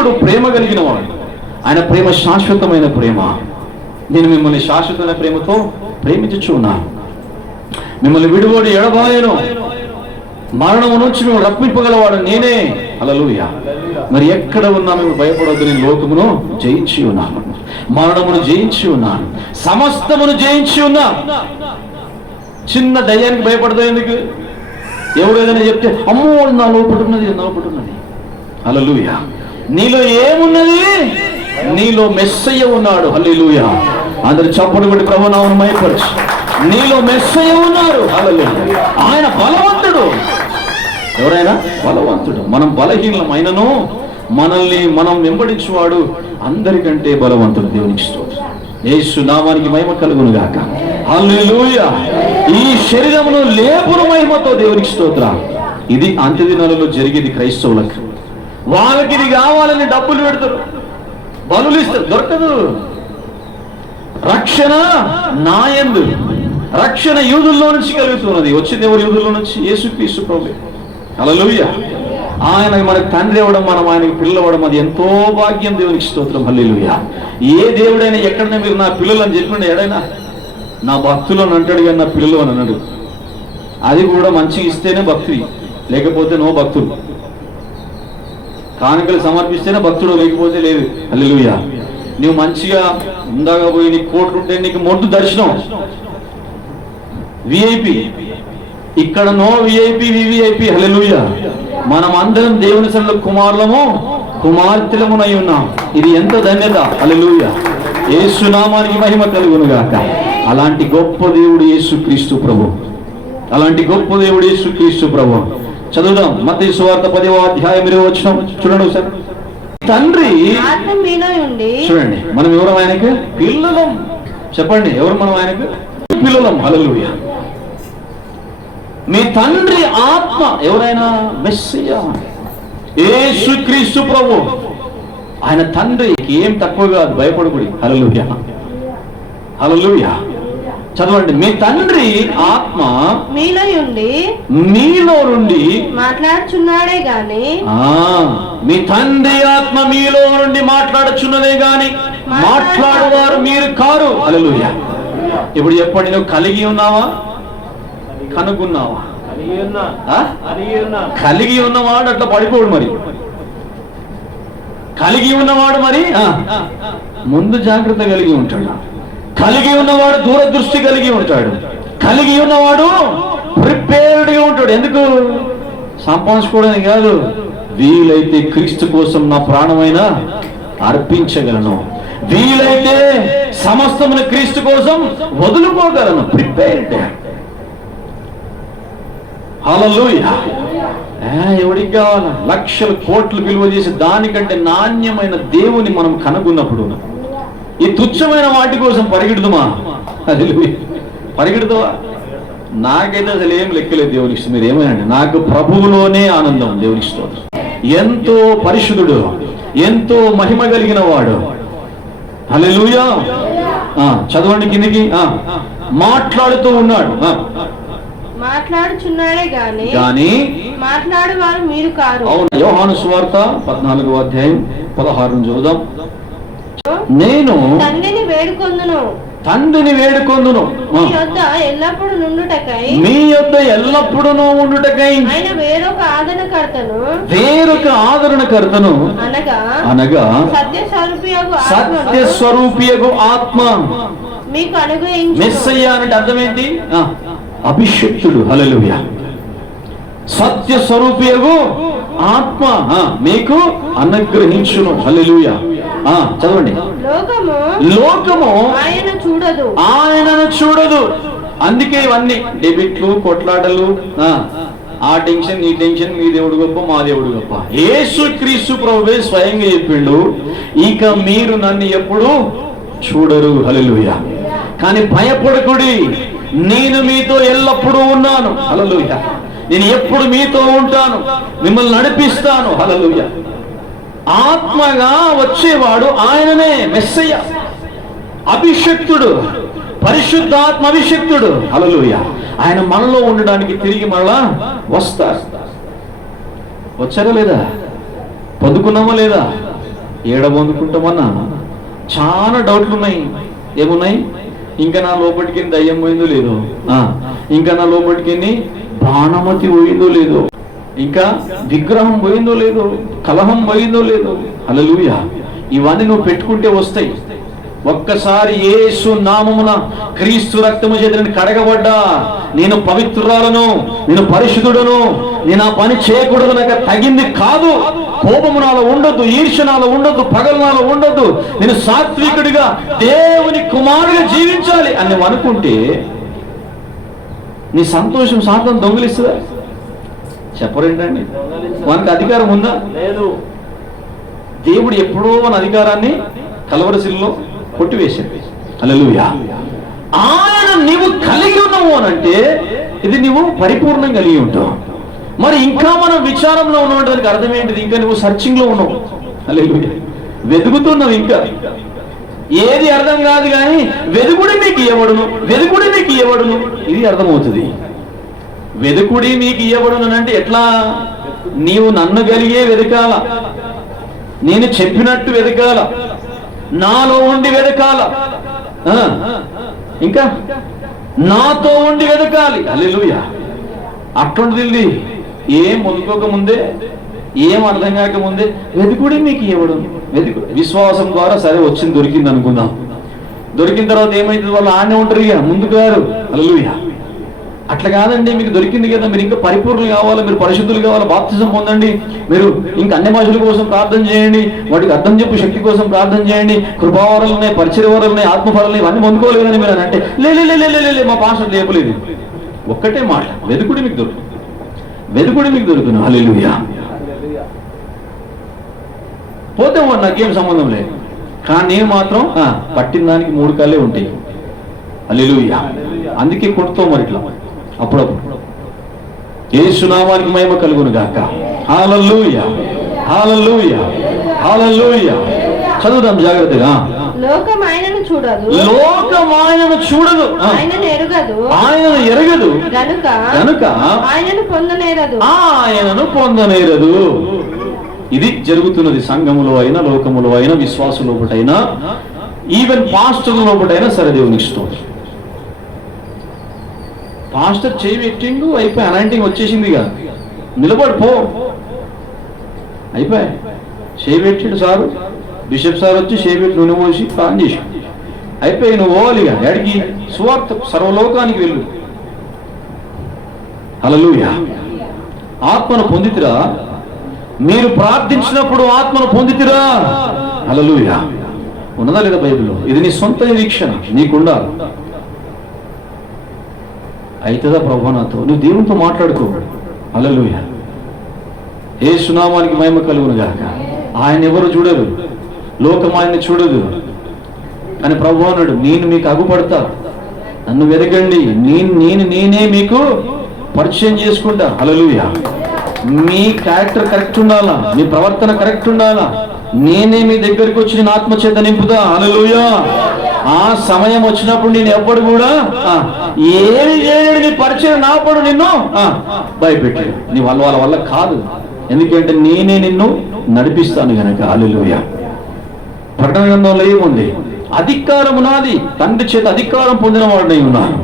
దేవుడు ప్రేమ కలిగిన వాడు. ఆయన ప్రేమ శాశ్వతమైన ప్రేమ. నేను మిమ్మల్ని శాశ్వతమైన ప్రేమతో ప్రేమించుచున్నాను. మిమ్మల్ని విడువడు ఎడబాయను, మరణము నుంచి మేము రప్పింపగలవాడు నేనే. హల్లెలూయా. మరి ఎక్కడ ఉన్నా మేము భయపడవద్దు, నేను లోకమును జయించి ఉన్నాను, మరణమును జయించి ఉన్నాను, సమస్తమును జయించి ఉన్నా. చిన్న దయ్యానికి భయపడతావు ఎందుకు? ఎవరు ఏదైనా చెప్తే అమ్మో నా లోపటున్నది, నా లోపటున్నది. హల్లెలూయా. నీలో ఏమున్నది? నీలో మెస్సయ్య ఉన్నాడు. హల్లెలూయా. అందరు చప్పటి కొట్టి ప్రభువు నామమును మహిమపరచు. నీలో మెస్సయ్య ఉన్నాడు. హల్లెలూయా. ఆయన బలవంతుడు. ఎవరైనా బలవంతుడు. మనం బలహీనం అయినను మనల్ని మనం వెంబడించువాడు అందరికంటే బలవంతుడు. దేవునికి స్తోత్రం. యేసు నామానికి మహిమ కలుగును గాక. హల్లెలూయా. ఈ శరీరమును లేపును మహిమతో దేవునికి స్తోత్రం. ఇది అంత్యదినాలలో జరిగేది క్రైస్తవులకు. వాళ్ళకి ఇది కావాలని డబ్బులు పెడతారు, బలులు ఇస్తారు, దొరకదు. రక్షణ నాయందు, రక్షణ యూదుల్లో నుంచి కలుగుతున్నది. వచ్చింది ఎవరు? యూదుల్లో నుంచి. యేసుక్రీస్తు ప్రభువే. హల్లెలూయా. ఆయన మనకు తండ్రి అవ్వడం, మనం ఆయనకి పిల్లలు అవ్వడం, అది ఎంతో భాగ్యం. దేవునికి స్తోత్రం. హల్లెలూయా. ఏ దేవుడైనా ఎక్కడైనా మీరు నా పిల్లలు అని చెప్పండి, ఎడైనా నా భక్తులు అని అంటాడు, కానీ నా పిల్లలు అని అన్నాడు. అది కూడా మంచిగా ఇస్తేనే భక్తి, లేకపోతే నో భక్తుడు. కానుకలు సమర్పిస్తేనే భక్తుడు, లేకపోతే లేదు. హల్లెలూయా. నువ్వు మంచిగా ఉందాగా పోయి నీకు కోట్లు ఉంటే నీకు మొద్దు దర్శనం, విఐపి. ఇక్కడ నో విఐపి, వివిఐపి. హల్లెలూయా. మనం అందరం దేవుని సన్నిధిలో కుమారులము కుమార్తెలమునై ఉన్నాం. ఇది ఎంత ధన్యత. హల్లెలూయా. యేసు నామానికి మహిమ కలుగును గాక. అలాంటి గొప్ప దేవుడు యేసుక్రీస్తు ప్రభు. అలాంటి గొప్ప దేవుడు యేసుక్రీస్తు ప్రభు. చదువుదాం మత్తయి సువార్త 10వ అధ్యాయం 20వ వచనం చూడండి ఒకసారి. తండ్రి చూడండి, మనం ఎవరు? ఆయనకు పిల్లలం. చెప్పండి, ఎవరు మనం? ఆయనకు పిల్లలం. హల్లెలూయా. మీ తండ్రి ఆత్మ. ఎవరైనా? మెస్సయ్య యేసుక్రీస్తు ప్రభు. ఆయన తండ్రికి ఏం తక్కువ కాదు, భయపడకుడి. హల్లెలూయా. హల్లెలూయా. చదవండి. మీ తండ్రి ఆత్మ మీలో నుండి మాట్లాడుచున్నాడే గాని, మీ తండ్రి ఆత్మ మీలో నుండి మాట్లాడుచున్నదే గాని మాట్లాడువారు మీరు కారు. హల్లెలూయా. ఇప్పుడు చెప్పండి, నువ్వు కలిగి ఉన్నావా, కనుగొన్నావా? కలిగి ఉన్నవాడు అట్లా పడిపోడు. మరి కలిగి ఉన్నవాడు మరి ముందు జాగ్రత్త కలిగి ఉంటాడు. కలిగి ఉన్నవాడు దూరదృష్టి కలిగి ఉంటాడు. కలిగి ఉన్నవాడు ప్రిపేర్డ్గా ఉంటాడు. ఎందుకు? సంపాదించుకోవడానికి కాదు. వీలైతే క్రీస్తు కోసం నా ప్రాణమైనా అర్పించగలను, వీలైతే సమస్తమును క్రీస్తు కోసం వదులుకోగలను. ప్రిపేర్డ్. హల్లెలూయా. ఎవడికి కావాలా? లక్షల కోట్లు విలువ చేసి దానికంటే నాణ్యమైన దేవుని మనం కనుగొన్నప్పుడు ఈ తుచ్చమైన వాటి కోసం పరిగెడుదుమా? హల్లెలూయా. పరిగెడుతావా? నాకైతే అసలు ఏం లెక్కలేదు. దేవునికి ఇష్టం. మీరు ఏమైనా నాకు ప్రభువులోనే ఆనందం. దేవునికి ఇష్టం. ఎంతో పరిశుద్ధుడు, ఎంతో మహిమ కలిగిన వాడు. హల్లెలూయా. చదవండి కిందికి. మాట్లాడుతూ ఉన్నాడు. మాట్లాడుచున్నాడే గాని మాట్లాడేవారు మీరు కారు. అవును. యోహాను సువార్త 14వ అధ్యాయం 16 చదువుదాం. నేను తండ్రిని వేడుకొందును మీ యొద్ద ఎల్లప్పుడూ ఉండుటకై ఆయన వేరొక ఆదరణకర్తను అనగా సత్యస్వరూపియగు ఆత్మ మీకు అనుగ్రహించు. మెస్సయ్య అంటే అర్థం ఏంటి? అభిషిక్తుడు. హల్లెలూయా. సత్య స్వరూపియగు ఆత్మ మీకు అనుగ్రహించును. హల్లెలూయా. చదవండి. లోకము ఆయనను చూడదు. అందుకే ఇవన్నీ డెబిట్లు, కొట్లాటలు, ఆ టెన్షన్, ఈ టెన్షన్, మీ దేవుడు గొప్ప, మా దేవుడు గొప్ప. యేసుక్రీస్తు ప్రభువే స్వయంగా చెప్పిండు, ఇక మీరు నన్ను ఎప్పుడు చూడరు. హల్లెలూయా. కానీ భయపడకుడి, నేను మీతో ఎల్లప్పుడూ ఉన్నాను. హల్లెలూయా. నేను ఎప్పుడు మీతో ఉంటాను, మిమ్మల్ని నడిపిస్తాను. హల్లెలూయా. ఆత్మగా వచ్చేవాడు ఆయననే, మెస్సయ్య. అభిషక్తుడు, పరిశుద్ధాత్మ అభిషక్తుడు. హల్లెలూయా. ఆయన మనలో ఉండడానికి తిరిగి మరలా వస్తారు. వచ్చారా లేదా? పొందుకున్నామా లేదా? ఏడ పొందుకుంటామన్నా చాలా డౌట్లు ఉన్నాయి. ఏమున్నాయి? ఇంకా నా లోపలికి దయ్యం పోయిందో లేదో, ఇంకా నా లోపలికి బాణమతి పోయిందో లేదో, ఇంకా విగ్రహం పోయిందో లేదో, కలహం పోయిందో లేదో. హల్లెలూయా. ఇవన్నీ నువ్వు పెట్టుకుంటే వస్తాయి. ఒక్కసారి యేసు నామమున క్రీస్తు రక్తము చేత నేను కడగబడ్డా, నేను పవిత్రురాలను, నేను పరిశుద్ధుడను, నేను ఆ పని చేయకూడదు, నాకు తగింది కాదు, కోపము నాలో ఉండొద్దు, ఈర్ష్య నాలో ఉండొద్దు, పగలు నాలో ఉండొద్దు, నేను సాత్వికుడిగా దేవుని కుమారుడిగా జీవించాలి అని నువ్వు అనుకుంటే నీ సంతోషం సాతం దొంగిలిస్తుందా? చెప్పరేంటండి? మనకు అధికారం ఉందా? లేదు. దేవుడు ఎప్పుడో మన అధికారాన్ని కలవరశిలలో కొట్టివేశాడు. హల్లెలూయా. ఆయన నీవు కలిగి ఉన్నావు అనంటే ఇది నీవు పరిపూర్ణంగా కలిగి ఉంటావు. మరి ఇంకా మనం విచారంలో ఉన్నావు, దానికి అర్థం ఏంటిది? ఇంకా నువ్వు సర్చింగ్ లో ఉన్నావు. హల్లెలూయా. వెతుకుతున్నావు. ఇంకా ఏది అర్థం కాదు, కానీ వెదుకుడి మీకు ఇవ్వబడును, వెదుకుడి మీకు ఇవ్వబడును, ఇది అర్థమవుతుంది. వెదుకుడి మీకు ఇవ్వబడును అంటే ఎట్లా? నీవు నన్ను కలిగే వెదకాల, నేను చెప్పినట్టు వెదకాల, నాలో ఉండి వెదకాల, ఇంకా నాతో ఉండి వెదకాలి. హల్లెలూయా. అట్లుంటుంది. ఏం మొదలుకోక ముందే, ఏం అర్థం కాకముందే వెతుకుడి మీకు ఇవ్వడం. వెతుకు విశ్వాసం ద్వారా సరే వచ్చింది, దొరికింది అనుకుందాం. దొరికిన తర్వాత ఏమైతుంది? వాళ్ళు ఆడనే ఉంటారు, ఇక ముందుకు గారు. హల్లెలూయా. అట్లా కాదండి, మీకు దొరికింది కదా, మీరు ఇంకా పరిపూర్ణులు కావాలి, మీరు పరిశుద్ధులు కావాలి, బాప్తిజం పొందండి, మీరు ఇంకా అన్ని భాషల కోసం ప్రార్థన చేయండి, వాటికి అర్థం చెప్పు శక్తి కోసం ప్రార్థన చేయండి, కృపావరాలు ఉన్నాయి, పరిచయ వరాలు ఉన్నాయి, ఆత్మఫలాలు ఇవన్నీ పొందుకోలేదని మీరు అని అంటే లే మా పాస్టర్ లేపలేదు. ఒక్కటే మాట, వెదుకుడి మీకు దొరుకుతుంది, వెదుకుడి మీకు దొరుకుతుంది. హల్లెలూయా. పోతే నాకేం సంబంధం లేదు, కానీ నేను మాత్రం పట్టిన దానికి 3 కాళ్ళే ఉంటాయి. హల్లెలూయా. అందుకే కొడుతావు మరి ఇట్లా అప్పుడప్పుడు. యేసు నామానికి మహిమ కలుగును గాక. హల్లెలూయా, హల్లెలూయా, హల్లెలూయా. చదువుదాం జాగ్రత్తగా. లోకం ఆయనను చూడదు, లోకం ఆయనను చూడదు, ఆయనను ఎరుగదు, ఆయనను ఎరగదు, గనుక ఆయనను పొందనేరదు, ఆయనను పొందనేరదు. ఇది జరుగుతున్నది సంఘములో అయినా, లోకములో అయినా, విశ్వాసం లోపటైనా, ఈవెన్ పాస్టర్ లోపటైనా సరే. దేవునికి స్తోత్రం. పాస్టర్ చేయి పెట్టిండు, అయిపోయి అనాయింటింగ్ వచ్చేసింది, ఇక నిలబడిపో, అయిపోయి. చేయి పెట్టిండు సారు, బిషప్ సార్ వచ్చి చేయి పెట్టి నూనె పోసి ప్రాణం చేసి అయిపోయి. నువ్వు పోవాలి ఇక ఎడికి? సువార్త సర్వలోకానికి వెళ్ళు. హల్లెలూయా. ఆత్మను పొందితిరా? మీరు ప్రార్థించినప్పుడు ఆత్మను పొందితిరా? హల్లెలూయా. ఉన్నదా లేదా బైబిల్లో? ఇది నీ సొంత నిరీక్షణ, నీకుండాలి. అవుతుందా ప్రభు నాతో? నువ్వు దేవునితో మాట్లాడుకో. హల్లెలూయా. యేసు నామానికి మహిమ కలుగును గాక. ఆయన ఎవరు చూడరు, లోకం ఆయన్ని చూడదు, కానీ ప్రభు అన్నాడు, నేను మీకు అగుపడతా, నన్ను వెదకండి, నేనే మీకు పరిచయం చేసుకుంటా. హల్లెలూయా. మీ క్యారెక్టర్ కరెక్ట్ ఉండాలా, మీ ప్రవర్తన కరెక్ట్ ఉండాలా, నేనే మీ దగ్గరికి వచ్చి నేను ఆత్మ చేత నింపుతా. హల్లెలూయా. ఆ సమయం వచ్చినప్పుడు నేను ఎవ్వడు కూడా ఏమి చేయడు, నీ పరిచయం నాపడు నిన్ను భయపెట్టాడు. నీ వాళ్ళ వల్ల కాదు, ఎందుకంటే నేనే నిన్ను నడిపిస్తాను గనక. హల్లెలూయా. ప్రకటన గ్రంథంలో ఏముంది? అధికారము నాది, తండ్రి చేత అధికారం పొందిన వాడినై ఉన్నాను.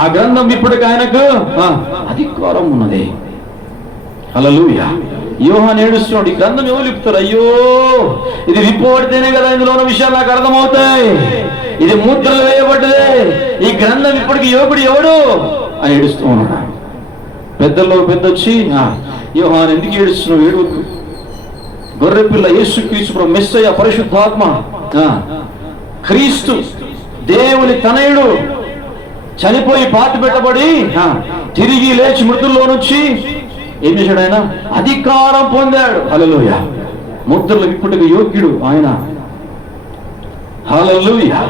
ఆ గ్రంథం ఇప్పటికి ఆయనకు అధికారం ఉన్నది. హల్లెలూయా. యోహాను ఏడుస్తున్నాడు, ఈ గ్రంథం ఎవరు చెప్తారు? అయ్యో, ఇది విప్పబడితేనే కదా ఇందులో ఉన్న విషయాలు నాకు అర్థమవుతాయి, ఇది ముద్రలు వేయబడ్డదే, ఈ గ్రంథం ఇప్పటికి యువకుడు ఎవడు అని ఏడుస్తూ ఉన్నాడు. పెద్దల్లో పెద్ద వచ్చి, యోహాను ఎందుకు ఏడుస్తున్నావు? ఏడువద్దు, గొర్రెపిల్ల యేసుక్రీస్తు మెస్సయ్య పరిశుద్ధాత్మ క్రీస్తు దేవుని తనయుడు చనిపోయి పాతి పెట్టబడి తిరిగి లేచి మృతుల్లో నుంచి ఏం చేశాడు? ఆయన అధికారం పొందాడు. హల్లెలూయా. ముద్రలు ఇప్పటికి యోగ్యుడు ఆయన. హల్లెలూయా.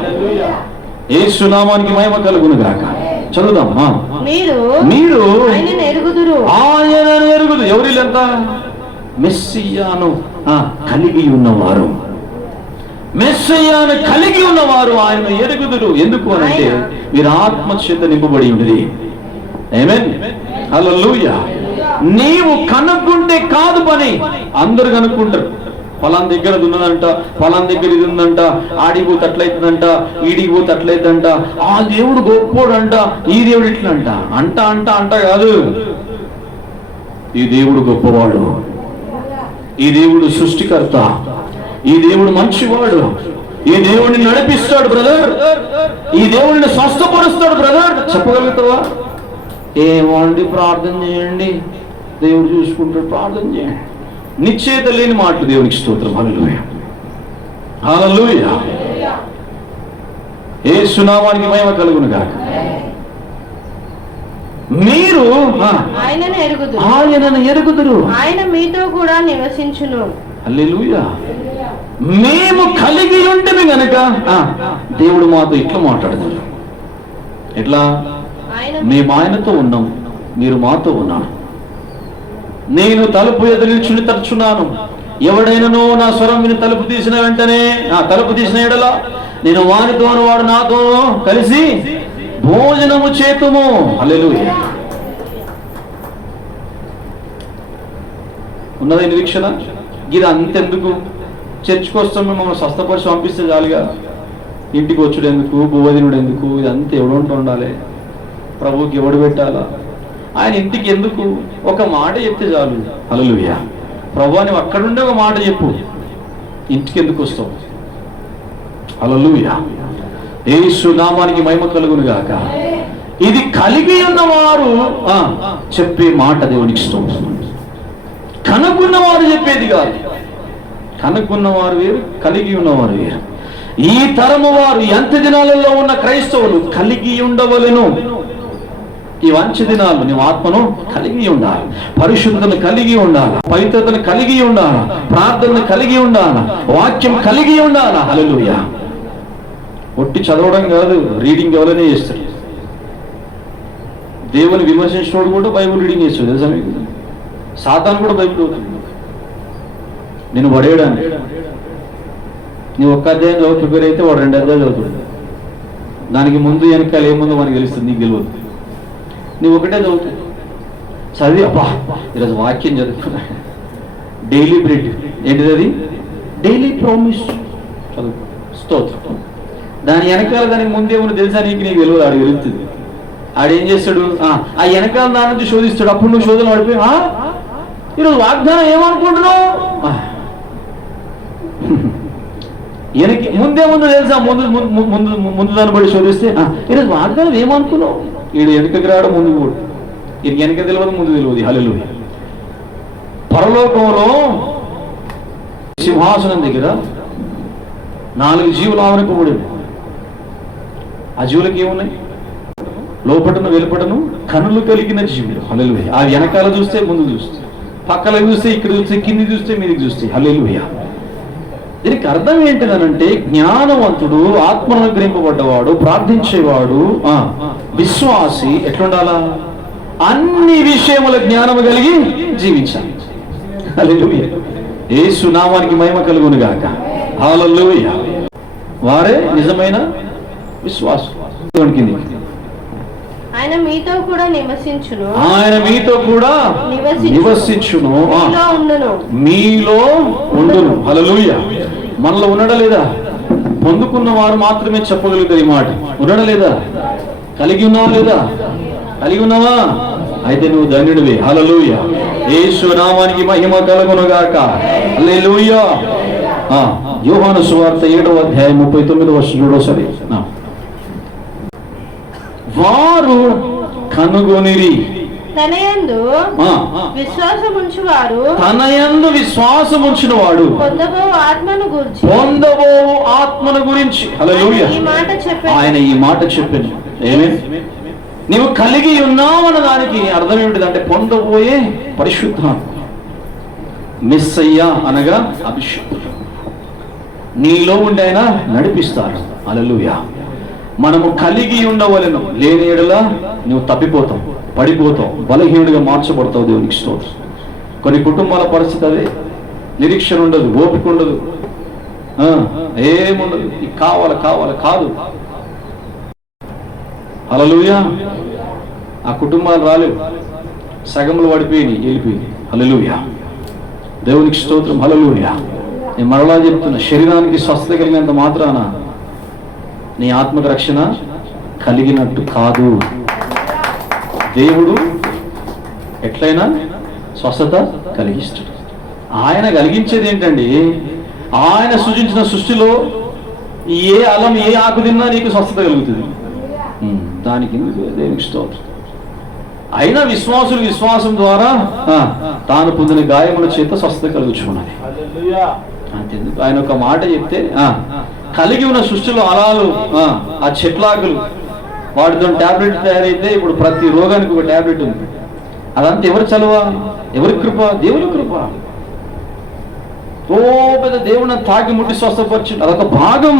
యేసు నామానికి మహిమ కలుగును గాక. చదువుదాం. మీరు ఆయనను ఎరుగుదురు. ఎవరిలంత? మెస్సియాను కలిగి ఉన్నవారు, మెస్సియాను కలిగి ఉన్నవారు ఆయన ఎరుగుదురు. ఎందుకు అంటే మీరు ఆత్మ చేత నింపబడి ఉన్నది. ఆమేన్. హల్లెలూయా. నీవు కనుక్కుంటే కాదు పని, అందరు కనుక్కుంటారు. ఫలాన్ దగ్గర అది ఉన్నదంట, ఫలాన్ దగ్గర ఇది ఉందంట, ఆడికి పోతే అట్లయితుందంట, ఈడికి పోతే అట్లయితుందంట, ఆ దేవుడు గొప్పోడు అంట, ఈ దేవుడు ఇట్లంట అంట అంట అంట కాదు. ఈ దేవుడు గొప్పవాడు, ఈ దేవుడు సృష్టికర్త, ఈ దేవుడు మంచివాడు, ఈ దేవుడిని నడిపిస్తాడు బ్రదర్, ఈ దేవుడిని స్వస్థపరుస్తాడు బ్రదర్. చెప్పగలుగుతావా? ఏమండి ప్రార్థన చేయండి, దేవుడు చూసుకుంటాడు, ప్రార్థన చేయండి. నిశ్చయిత లేని మాటలు దేవునికి స్తోత్రం. హల్లెలూయా, హల్లెలూయా. యేసు నామానికి మహిమ కలుగును గాక. మీరు ఆయనను ఎరుగుదురు, ఆయన మీతో కూడా నివసించును. హల్లెలూయా. మేము కలిగి ఉంటేనే గనక దేవుడు మాతో ఇట్లా మాట్లాడతాడు. ఎట్లా? మేము ఆయనతో ఉన్నాం, మీరు మాతో ఉన్నాను. నేను తలుపు ఎదురు నిల్చుని తరచున్నాను, ఎవడైనానో నా స్వరం విని తలుపు తీసిన వెంటనే, తలుపు తీసిన ఎడల నేను వానితోను వాడు నాతో కలిసి భోజనము చేతుము. హల్లెలూయా. ఉన్నది నిరీక్షణ. ఇది అంతెందుకు? చర్చికి వస్తాం, మమ్మల్ని స్వస్థపరిచి పంపిస్తే చాలుగా. ఇంటికి వచ్చుడు ఎందుకు, భూవదినుడు ఎందుకు, ఇదంతా ఎవడుంటూ ఉండాలి, ప్రభువుకి ఎవడు పెట్టాలా, ఆయన ఇంటికి ఎందుకు? ఒక మాట చెప్తే చాలు. హల్లెలూయా. ప్రభువా నువ్వు అక్కడుండే ఒక మాట చెప్పు, ఇంటికి ఎందుకు వస్తావు? హల్లెలూయా. యేసు నామానికి మహిమ కలుగును గాక. ఇది కలిగి ఉన్నవారు చెప్పే మాట దేవునికి స్తోత్రం. కనుక్కున్నవారు చెప్పేది కాదు. కనుక్కున్నవారు వేరు, కలిగి ఉన్నవారు వేరు. ఈ తరము వారు ఎంత దినాలలో ఉన్న క్రైస్తవులు కలిగి ఉండవలెను. ఈ వంచి దినాలు నీవు ఆత్మను కలిగి ఉండాలి, పరిశుద్ధతను కలిగి ఉండాలి, పవిత్రతను కలిగి ఉండాలి, ప్రార్థనను కలిగి ఉండాలి, వాక్యం కలిగి ఉండాలి. హల్లెలూయా. ఒట్టి చదవడం కాదు, రీడింగ్ ఎవరైనా చేస్తారు. దేవుని విమర్శించినోడు కూడా బైబుల్ రీడింగ్ చేస్తాడు, తెలుసా మీకు? సాతాను కూడా బైబుల్ చదువుతుంది. నేను పడేయడానికి నీ ఒక్క అధ్యాయం చదువు ప్రిపేర్ అయితే వాడు 2 అధ్యాయాలు చదువుతుంది. దానికి ముందు వెనకాల ఏముందో మనకు తెలుస్తుంది, నీకు తెలియదు. నువ్వు ఒకటే చదువుతుంది, చదివి అబ్బా ఈరోజు వాక్యం చదువుకున్నా. డైలీ బ్రెడ్ ఏంటిది? అది డైలీ ప్రామిస్ చదువు, స్తోత్రం. దాని వెనకాల దానికి ముందేమో తెలుసా నీకు? నీకు తెలియదు, ఆడికి వెళ్తుంది. ఆడేం చేస్తాడు? ఆ వెనకాల దాని నుంచి శోధిస్తాడు. అప్పుడు నువ్వు శోధన పడిపోయి ఈరోజు వాగ్దానం ఏమనుకుంటున్నావు? వెనక్కి ముందే ముందు తెలుసా? ముందు దాన్ని బట్టి శోధిస్తే ఈరోజు వాగ్దానం ఏమనుకున్నావు? ఈడు వెనకకి రావడం, ముందు కూడా ఈయనకి వెనక తెలియదు, ముందు తెలియదు. హల్లెలూయా. పరలోకంలో సింహాసనం దగ్గర 4 జీవులు ఆవరింపబడింది. ఆ జీవులకి ఏమున్నాయి? లోపటను వెలుపటను కనులు కలిగిన జీవులు. హల్లెలూయా. ఆ వెనకాల చూస్తే, ముందు చూస్తే, పక్కన చూస్తే, ఇక్కడ చూస్తే, కింది చూస్తే, మీదికి చూస్తే. హల్లెలూయా. దీనికి అర్థం ఏంటిదనంటే, జ్ఞానవంతుడు, ఆత్మను అనుగ్రహింపబడ్డవాడు, ప్రార్థించేవాడు, విశ్వాసి ఎట్లుండాలా? అన్ని విషయముల జ్ఞానము కలిగి జీవించాలి. హల్లెలూయా. యేసు నామానికి మహిమ కలుగును గాక. హల్లెలూయా. వారే నిజమైన విశ్వాసం. ఆయన మీతో కూడా నివసించును, ఆయన మీతో కూడా నివసించును, మీలో ఉండును. హల్లెలూయా. మనలో ఉండడా లేదా? పొందుకున్న వారు మాత్రమే చెప్పగలుగుతారు ఈ మాట. ఉండడా లేదా? కలిగి ఉన్నావా లేదా? కలిగి ఉన్నావా? అయితే నువ్వు ధన్యుడివి. హల్లెలూయా. యేసు నామానికి మహిమ కలుగును గాక. హల్లెలూయా. యోహాను సువార్త 7వ అధ్యాయం 39వ వచనం చూడోసారి. వారు కనుగొనిరి, తనయందు విశ్వాసముంచువారు, తనయందు విశ్వాసముంచిన వాడు పొందబోవు ఆత్మను గురించి హల్లెలూయా ఆయన ఈ మాట చెప్పాను. నీవు కలిగి ఉన్నావన్న దానికి అర్థం ఏమిటిదంటే పొందబోయే పరిశుద్ధాత్మ. మెస్సయ్య అనగా అభిషేకుడు. నీలో ఉండి ఆయన నడిపిస్తారు. హల్లెలూయా. మనము కలిగి ఉండవలెను, లేని ఎడల నువ్వు తప్పిపోతావు, పడిపోతావు, బలహీనుడిగా మార్చబడతావు. దేవునికి స్తోత్రం. కొన్ని కుటుంబాల పరిస్థితి అదే. నిరీక్షణ ఉండదు, ఓపిక ఉండదు, ఏముండదు. కావాలి కావాలి కాదు. హల్లెలూయా. ఆ కుటుంబాలు రాలేవు, సగములు పడిపోయినాయి, వెళ్ళిపోయింది. హల్లెలూయా. దేవునికి స్తోత్రం. హల్లెలూయా. నేను మరలా చెప్తున్నా, శరీరానికి స్వస్థత కలిగినంత మాత్రాన నీ ఆత్మకు రక్షణ కలిగినట్టు కాదు. దేవుడు ఎట్లయినా స్వస్థత కలిగిస్తాడు. ఆయన కలిగించేది ఏంటండి, ఆయన సృజించిన సృష్టిలో ఏ అలం ఏ ఆకు తిన్నా నీకు స్వస్థత కలుగుతుంది. దానికి దేవునికి స్తోత్రం. అయినా విశ్వాసులు విశ్వాసం ద్వారా తాను పొందిన గాయముల చేత స్వస్థత కలుగుచున్నది. అంతెందుకు, ఆయన ఒక మాట చెప్తే కలిగి ఉన్న సృష్టిలో అలాలు ఆ చెట్లాకులు వాటితో టాబ్లెట్ తయారైతే ఇప్పుడు ప్రతి రోగానికి ఒక టాబ్లెట్ ఉంది. అదంతా ఎవరి చలువ, ఎవరి కృప? దేవుని కృప. ఓ పెద్ద దేవుని తాకి ముట్టి స్వస్థపరిచి అదొక భాగం.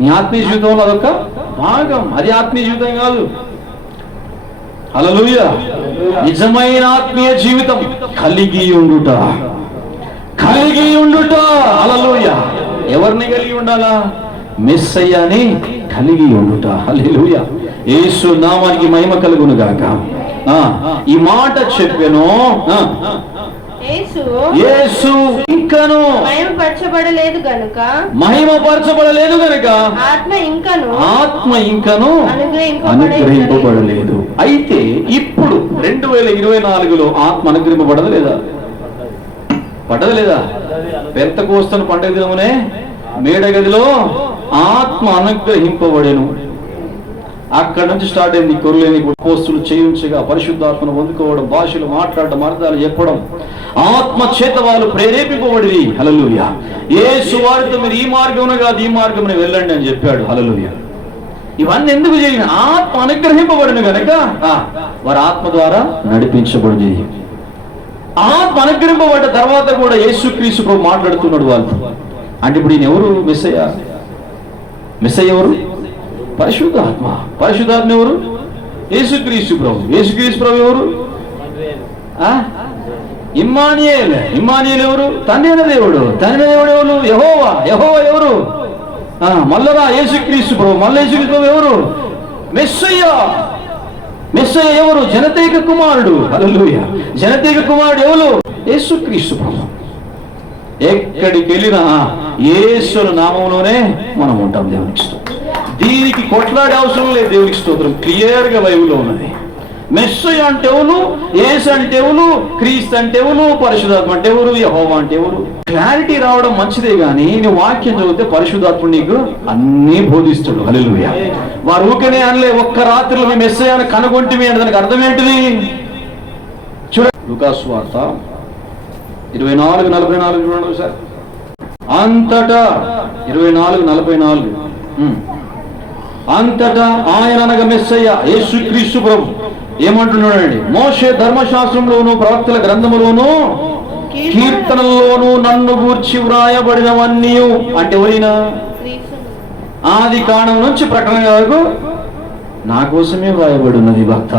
నీ ఆత్మీయ జీవితంలో అదొక భాగం. అది ఆత్మీయ జీవితం కాదు. హల్లెలూయా. నిజమైన ఆత్మీయ జీవితం కలిగి ఉండుట. హల్లెలూయా. ఎవరిని కలిగి ఉండాలా? మెస్సయ్యని కలిగి ఉండుట. హల్లెలూయా. యేసు నామానికి మహిమ కలుగును గాక. ఈ మాట చెప్పెను. యేసు ఇంకను మహిమపరచబడలేదు గనుక ఆత్మ ఇంకను అనుగ్రహింపబడలేదు. అయితే ఇప్పుడు 2024లో ఆత్మ అనుగ్రహింపబడదు లేదా? పడ్డది లేదా? పెంతెకోస్తు పండుగ దినమునే మేడగదిలో ఆత్మ అనుగ్రహింపబడెను. అక్కడ నుంచి స్టార్ట్ అయింది. కొరలేని పోస్టులు చేయించగా, పరిశుద్ధాత్మను పొందుకోవడం, భాషలు మాట్లాడడం, అర్థాలు చెప్పడం, ఆత్మ చేత వాళ్ళు ప్రేరేపింపబడి. హల్లెలూయా. యేసు వారితో మీరు ఈ మార్గమున కాదు ఈ మార్గమున వెళ్ళండి అని చెప్పాడు. హల్లెలూయా. ఇవన్నీ ఎందుకు జరిగిన? ఆత్మ అనుగ్రహింపబడిన కనుక వారి ఆత్మ ద్వారా నడిపించబడింది. ఆత్మ అనుగ్రహింపబడ్డ తర్వాత కూడా యేసుక్రీస్తు ప్రభు మాట్లాడుతున్నాడు వాళ్ళతో. అంటే ఇప్పుడు ఈయన ఎవరు? మెస్సయ్య ఎవరు? పరిశుద్ధాత్మ. పరిశుద్ధాత్మ ఎవరు? యేసుక్రీస్తు ప్రభు. యేసుక్రీస్తు ప్రభు ఎవరు? ఇమ్మానుయేల్. ఇమ్మానుయేల్ ఎవరు? తండ్రి అయిన దేవుడు. తండ్రి అయిన దేవుడు ఎవరు? యెహోవా. యెహోవా ఎవరు? మళ్ళా యేసుక్రీస్తు ప్రభు. మళ్ళీ యేసుక్రీస్తు ప్రభు ఎవరు? మెస్సయ్య. మెస్సయ్య ఎవరు? జనతేక కుమారుడు. హల్లెలూయా. జనతేక కుమారుడు ఎవరు? యేసుక్రీస్తు ప్రభు. ఎక్కడికి వెళ్ళినా యేసు నామములోనే మనం ఉంటాం. దేవునికి స్తోత్రం. దీనికి కొట్లాడే అవసరం లేదు. దేవునికి స్తోత్రం. క్లియర్ గా బైబిల్లో ఉన్నది. మెస్సయ్య అంటే ఎవరు? యేసు అంటే ఎవరు? క్రీస్తు అంటే ఎవరు? పరిశుద్ధాత్మ అంటే ఎవరు? యెహోవా అంటే ఎవరు? క్లారిటీ రావడం మంచిదే గానీ నువ్వు వాక్యం చదివితే పరిశుద్ధాత్ముడు నీకు అన్నీ బోధిస్తాడు. హల్లెలూయా. వారు ఊకనే అనలే ఒక్క రాత్రిలో మీ మెస్సయ్యను కనుగొంటివి అంటే దానికి అర్థం ఏంటిది? చూడండి, లూకాసు వార్త 24:44 చూడండి సార్. అంతటా 24:44 అంతటా ఆయన అనగా మెస్సయ్య యేసుక్రీస్తు ప్రభు ఏమంటున్నాడండి? మోషే ధర్మశాస్త్రంలోను ప్రవక్తల గ్రంథములోను కీర్తనల్లోనూ నన్ను గూర్చి వ్రాయబడినవన్నీ అంటే ఎవరైనా ఆది కాండం నుంచి ప్రకటన వరకు నా కోసమే వ్రాయబడి ఉన్నది. భక్త,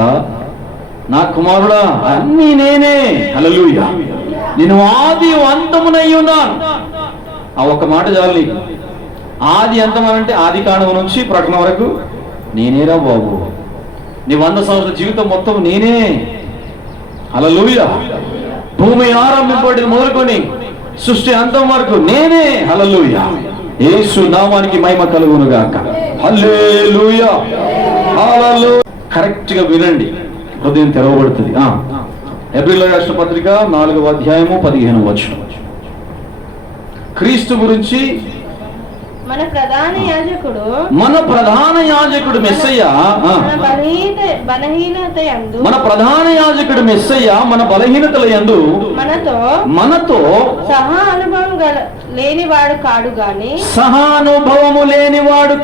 నా కుమారుడా, అన్నీ నేనే. హల్లెలూయా. నేను ఆది అంతమునై ఉన్నాను. ఆ ఒక్క మాట చాలు నీకు. ఆది అంతం అంటే ఆది కాండం నుంచి ప్రకటన వరకు నేనేరా బాబు. నీ 100 సంవత్సరాల జీవితం మొత్తం నేనే. హల్లెలూయా. భూమి ఆరంభింపబడి మొదలుకొని సృష్టి అంతం వరకు నేనే. హల్లెలూయా. యేసు నామానికి మహిమ కలుగును గాక. హల్లెలూయా. హల్లెలూయా. కరెక్ట్ గా వినండి, హృదయం తెరవబడుతుంది. హెబ్రీయుల రాసిన పత్రిక 4వ అధ్యాయము 15వ వచనం. క్రీస్తు గురించి మన ప్రధాన యాజకుడు మెస్సయ్య మన ప్రధాన యాజకుడు మెస్సయ్య మన బలహీనతల యందు మనతో సహానుభవము లేనివాడు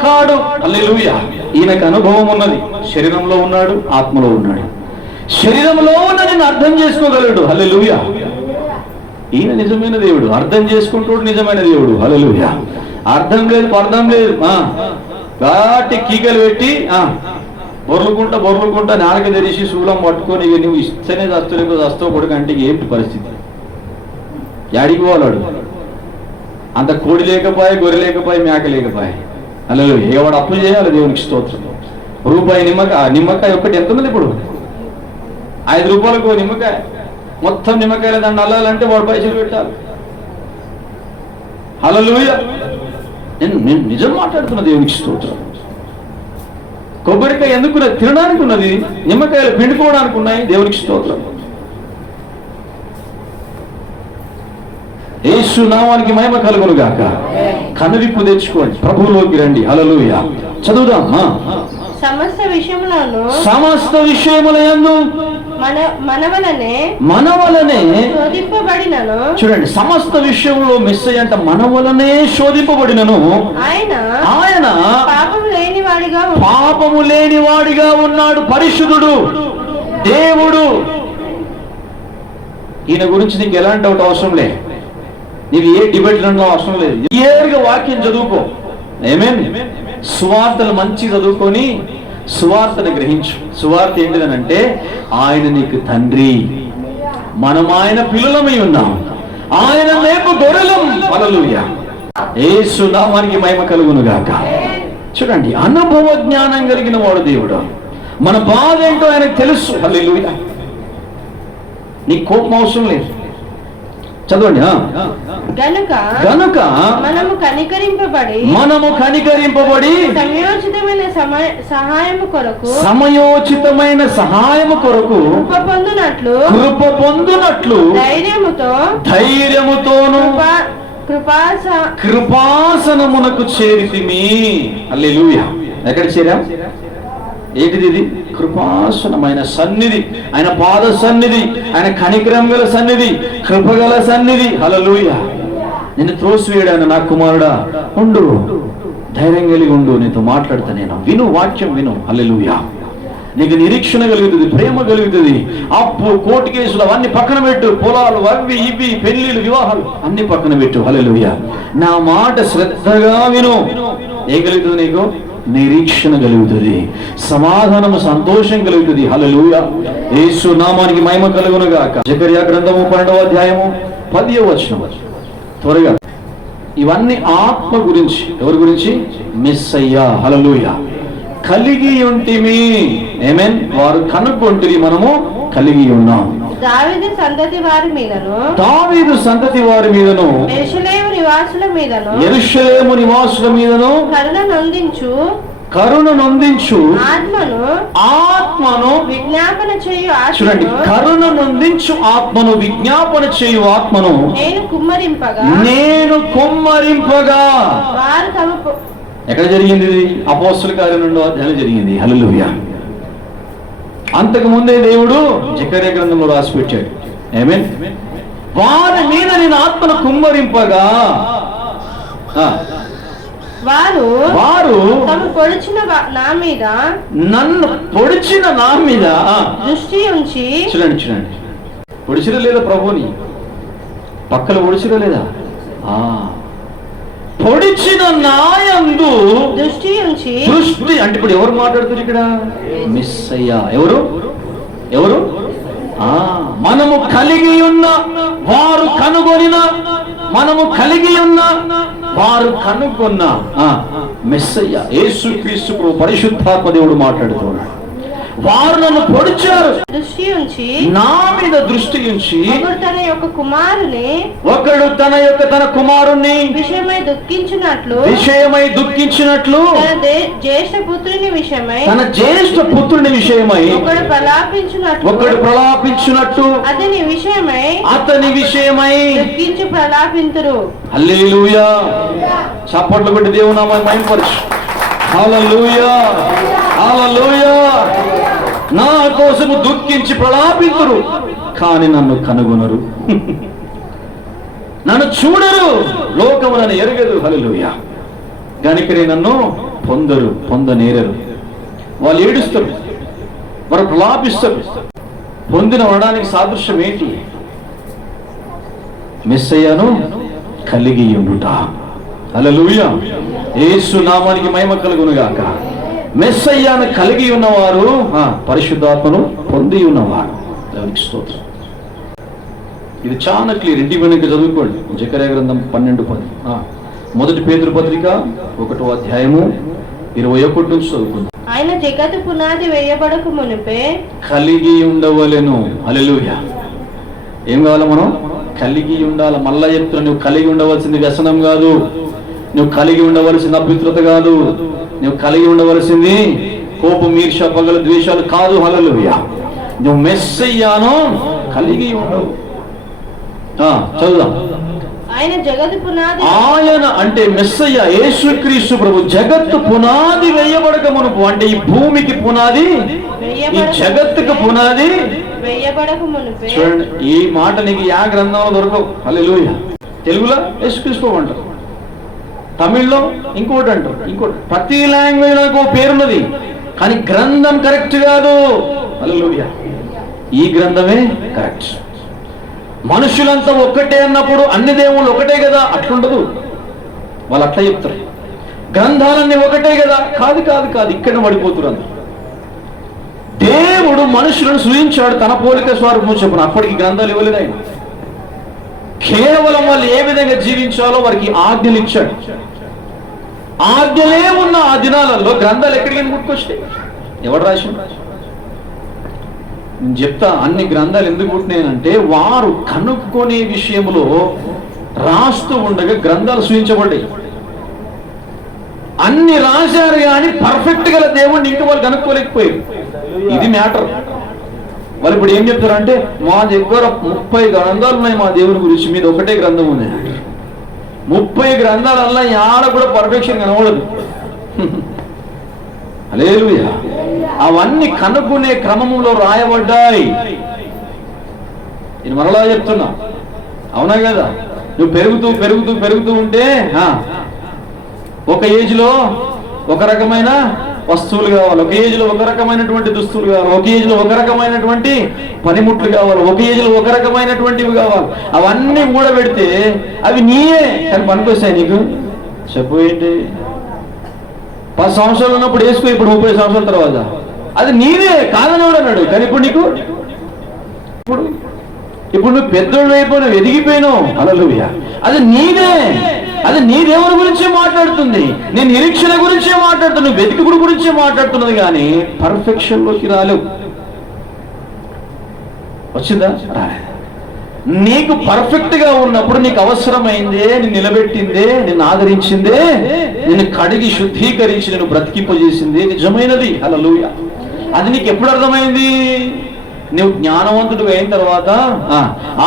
కాడు. హల్లెలూయా. ఈయనకు అనుభవం ఉన్నది. శరీరంలో ఉన్నాడు, ఆత్మలో ఉన్నాడు. శరీరంలో ఉన్నది అర్థం చేసుకోగలడు. హల్లెలూయా. ఈయన నిజమైన దేవుడు, అర్థం చేసుకుంటాడు. నిజమైన దేవుడు. హల్లెలూయా. అర్థం లేదు, అర్థం లేదు. కాబట్టి కీకలు పెట్టి బొర్లుకుంటా నాలుక తెరిచి శూలం పట్టుకొని నువ్వు ఇస్తేనే చస్తలేకో చస్తావు కొడుకు అంటే ఏంటి పరిస్థితి? యాడికి పోవాడు? అంత కోడి లేకపోయి, గొర్రె లేకపోయి, మేక లేకపోయి. హల్లెలూయా. ఎవడు అప్పు చేయాలి? దేవునికి స్తోత్రం. రూపాయి నిమ్మకాయ ఒక్కటి ఎంత ఉంది ఇప్పుడు? 5 రూపాయలకు నిమ్మకాయ. మొత్తం నిమ్మకాయల దాన్ని అల్లాలంటే వాడు పైసలు పెట్టాలి. హల్లెలూయా. నేను నిజం మాట్లాడుతున్న దేవునికి స్తోత్రం. కొబ్బరికాయ ఎందుకు తినడానికి ఉన్నది, నిమ్మకాయలు పిండుకోవడానికి ఉన్నాయి, దేవునికి స్తోత్రం. యేసు నామానికి మహిమ కలుగును గాక. కనువిప్పు తెచ్చుకోండి, ప్రభువులోకి రండి. హల్లెలూయా. చదువుదాం. సమస్త విషయములందు మన వలనే శోధింపబడినను. చూడండి, సమస్త విషయంలో మెస్సయ్య అంట మన వలనే శోధింపబడినను. ఆయన పాపము లేనివాడిగా ఉన్నాడు. పరిశుద్ధుడు దేవుడు. ఈయన గురించి నీకు ఎలాంటి డౌట్ అవసరం లేదు. నీకు ఏ డిబేట్ అవసరం లేదు. ఏరుగా వాక్యం చదువుకో. ఆమేన్. సువార్తలు మంచి చదువుకొని సువార్తను గ్రహించు. సువార్త ఏంటిదనంటే ఆయన నీకు తండ్రి, మనం ఆయన పిల్లలమై ఉన్నాం, ఆయన మేపు గొర్రెలం. హల్లెలూయా. యేసు నామానికి మహిమ కలుగును గాక. చూడండి, అనుభవ జ్ఞానం కలిగిన వాడు దేవుడు. మన బాధ ఏంటో ఆయనకు తెలుసు. హల్లెలూయా. నీ కోపం అవసరం లేదు. చదవండి. గనుక మనము కనికరింపబడి సమయోచితమైన సహాయము కొరకు కృప పొందునట్లు ధైర్యముతోను కృపాసనమునకు చేరితిమి. హల్లెలూయా. ఎక్కడ చేరాం? ఏంటిది? ఇది కృపాసనమైన సన్నిధి, ఆయన పాద సన్నిధి, ఆయన కనికరం గల సన్నిధి, కృపగల సన్నిధి. హల్లెలూయా. నిన్ను త్రోసివేయడాను నా కుమారుడా ఉండు, ధైర్యం కలిగి ఉండు, నీతో మాట్లాడతా నేను. విను, వాక్యం విను. హల్లెలూయా. నీకు నిరీక్షణ కలుగుతుంది, ప్రేమ కలుగుతుంది. అప్పు, కోర్టు కేసులు అవన్నీ పక్కన పెట్టు. పొలాలు అవి ఇవి, పెళ్లిళ్ళు, వివాహాలు అన్ని పక్కన పెట్టు. హల్లెలూయా. నా మాట శ్రద్ధగా విను. ఏం కలుగుతుంది నీకు? నిరీక్షణ కలుగుతుంది, సమాధానము, సంతోషం కలుగుతుంది. హల్లెలూయా. యేసు నామానికి మహిమ కలుగును గాక. జకర్యా గ్రంథము 12వ అధ్యాయము 10వ వచనం. త్వరగా. ఇవన్నీ ఆత్మ గురించి. ఎవరి గురించి? మెస్సయ్య. హల్లెలూయా. కలిగి ఉంటిమి. ఆమేన్. వారు కనుగొంటిరి, మనము కలిగి ఉన్నాం. దావీదు సంతతి వారి మీదను యెరూషలేము నివాసుల మీదను కరుణ నొందించు ఆత్మను విజ్ఞాపన చేయు. చూడండి, కరుణ నొందించు ఆత్మను, విజ్ఞాపన చేయు ఆత్మను నేను కుమ్మరింపగా. ఎక్కడ జరిగింది ఇది? అపోస్తలుల కార్యం 2వ అధ్యాయంలో జరిగింది. హల్లెలూయా. అంతకు ముందే దేవుడు జకర్యా గ్రంథంలో రాసి పెట్టాడు. ఆమేన్. వారి మీద నేను ఆత్మను కుమ్మరింపగా వారు నన్ను పొడిచిన నా మీద దృష్టి ఉంచి. చూడండి, పొడిచిరా లేదా? ప్రభుని పక్కన పొడిచిరా లేదా? పొడిచిన నాయందు దృష్టి ఉంచి. దృష్టి అంటే ఇప్పుడు ఎవరు మాట్లాడుతున్నారు ఇక్కడ? మెస్సయ్య. ఎవరు? మనము కలిగి ఉన్న వారు కనుగొనిన, మనము కలిగి ఉన్న వారు కనుగొన్న మెస్సయ్య యేసుక్రీస్తు పరిశుద్ధాత్మ దేవుడు మాట్లాడుతున్నాడు. వారు నన్ను పొడిచారు, నా మీద దృష్టి ఉంచి. ఒకడు తన కుమారుని విషయమై దుఃఖించినట్లు తన జ్యేష్ఠ పుత్రుని విషయమై ఒకడు ప్రలాపించినట్టు అతని విషయమై ప్రలాపింతురు. హల్లెలూయా. చప్పట్లు కొట్టి దేవుని నామాన్ని మహిమపరచు. హల్లెలూయా, హల్లెలూయా. నా కోసము దుఃఖించి ప్రలాపింతురు, కానీ నన్ను కనుగొనరు, నన్ను చూడరు, లోకము నన్ను ఎరగదు. హల్లెలూయా. గనుకనే నన్ను పొందనేరరు. వాళ్ళు ఏడుస్తారు, వారు ప్రలాపిస్తారు. పొందిన వడానికి సాదృశ్యం ఏంటి? మెస్సయ్యను కలిగి ఉండుట. హల్లెలూయా. యేసు నామానికి మహిమ కలుగును గాక. మెస్సయ్యను కలిగి ఉన్నవారు పరిశుద్ధాత్మను పొంది ఉన్నవారు. దేవునికి స్తోత్రం. ఇది చాలా క్లియర్. ఇంటి వెనుక చదువుకోండి. జకర్యా గ్రంథం 12:10. మొదటి పేతురు పత్రిక 1వ అధ్యాయము 21 నుంచి చదువుకుందాం. ఆయన జగత్తు పునాది వేయబడక మునిపే కలిగి ఉండవలెను. హల్లెలూయా. ఏం కావాలి? మనం కలిగి ఉండాలి. మళ్ళా చెప్తున్నా, నువ్వు కలిగి ఉండవలసింది వ్యసనం కాదు, నువ్వు కలిగి ఉండవలసింది అపవిత్రత కాదు, నువ్వు కలిగి ఉండవలసింది కోపం, ఈర్ష్య, పగలు, ద్వేషాలు కాదు. హల్లెలూయా. నువ్వు మెస్సయ్యాను కలిగి ఉండవు. చదువుదాం. ఆయన అంటే మెస్సయ్య యేసుక్రీస్తు ప్రభు జగత్తు పునాది వేయబడక మునుపు, అంటే ఈ భూమికి పునాది, ఈ జగత్తుకు పునాది చూడండి. ఈ మాట నీకు యా గ్రంథంలో దొరకవు. హల్లెలూయా. తెలుగులో యేసుక్రీస్తు అంటారు, తమిళ్లో ఇంకోటి అంటారు, ఇంకోటి. ప్రతి లాంగ్వేజ్ నాకు పేరున్నది, కానీ గ్రంథం కరెక్ట్ కాదు. హల్లెలూయా. ఈ గ్రంథమే కరెక్ట్. మనుషులంతా ఒక్కటే అన్నప్పుడు అన్ని దేవుళ్ళు ఒకటే కదా, అట్లుండదు. వాళ్ళు అట్లా చెప్తారు. గ్రంథాలన్నీ ఒకటే కదా, కాదు కాదు కాదు, ఇక్కడ పడిపోతున్నారు. దేవుడు మనుషులను సృజించాడు తన పోలిక స్వరూపం చొప్పున. అప్పటికి గ్రంథాలు ఇవ్వలేదు ఆయన. కేవలం వాళ్ళు ఏ విధంగా జీవించాలో వారికి ఆజ్ఞలు ఇచ్చాడు. ఆజ్ఞలే ఉన్న ఆ దినాలలో గ్రంథాలు ఎక్కడికి పుట్టుకొచ్చాయి? ఎవడు రాసి? నేను చెప్తా, అన్ని గ్రంథాలు ఎందుకు పుట్టినాయనంటే వారు కనుక్కునే విషయంలో రాస్తూ ఉండగా గ్రంథాలు సూచించబడ్డాయి. అన్ని రాశారు కానీ పర్ఫెక్ట్ గల దేవుణ్ణి ఇంకా వాళ్ళు కనుక్కోలేకపోయారు. ఇది మ్యాటర్. వాళ్ళు ఇప్పుడు ఏం చెప్తారంటే, మా దగ్గర 30 గ్రంథాలు ఉన్నాయి మా దేవుని గురించి, మీద ఒకటే గ్రంథం ఉంది. 30 గ్రంథాలల్లా యాడ కూడా పర్ఫెక్షన్ కనబడదు. హల్లెలూయా. అవన్నీ కనుక్కునే క్రమంలో రాయబడ్డాయి. నేను మరలా చెప్తున్నా, అవునా కదా? నువ్వు పెరుగుతూ పెరుగుతూ పెరుగుతూ ఉంటే ఒక ఏజ్ లో ఒక రకమైన వస్తువులు కావాలి, ఒక ఏజ్ లో ఒక రకమైనటువంటి దుస్తులు కావాలి, ఒక ఏజ్ లో ఒక రకమైనటువంటి పనిముట్లు కావాలి, ఒక ఏజ్ లో ఒక రకమైనటువంటివి కావాలి. అవన్నీ కూడా పెడితే అవి నీయే కానీ పనికొస్తాయి నీకు? చెప్పు ఏంటి? 10 సంవత్సరాలు ఉన్నప్పుడు వేసుకో, ఇప్పుడు 30 సంవత్సరాల తర్వాత అది నీదే కాదని కూడా అన్నాడు. కానీ ఇప్పుడు నీకు ఇప్పుడు నువ్వు పెద్దోడు అయిపోయినావు, ఎదిగిపోయినావు. హల్లెలూయా. అది నీదే, అది నీ దేవుని గురించే మాట్లాడుతుంది, నీ నిరీక్షణ గురించే మాట్లాడుతుంది, వెతుకుడు గురించే మాట్లాడుతున్నది, కానీ పర్ఫెక్షన్ లోకి రాలేవు. వచ్చిందా? నీకు పర్ఫెక్ట్ గా ఉన్నప్పుడు నీకు అవసరమైందే, నిన్ను నిలబెట్టిందే, నిన్ను ఆదరించిందే, నిన్ను కడిగి శుద్ధీకరించి నిన్ను బ్రతికింపజేసింది నిజమైనది. హల్లెలూయా. అది నీకు ఎప్పుడు అర్థమైంది? నువ్వు జ్ఞానవంతుడు అయిన తర్వాత,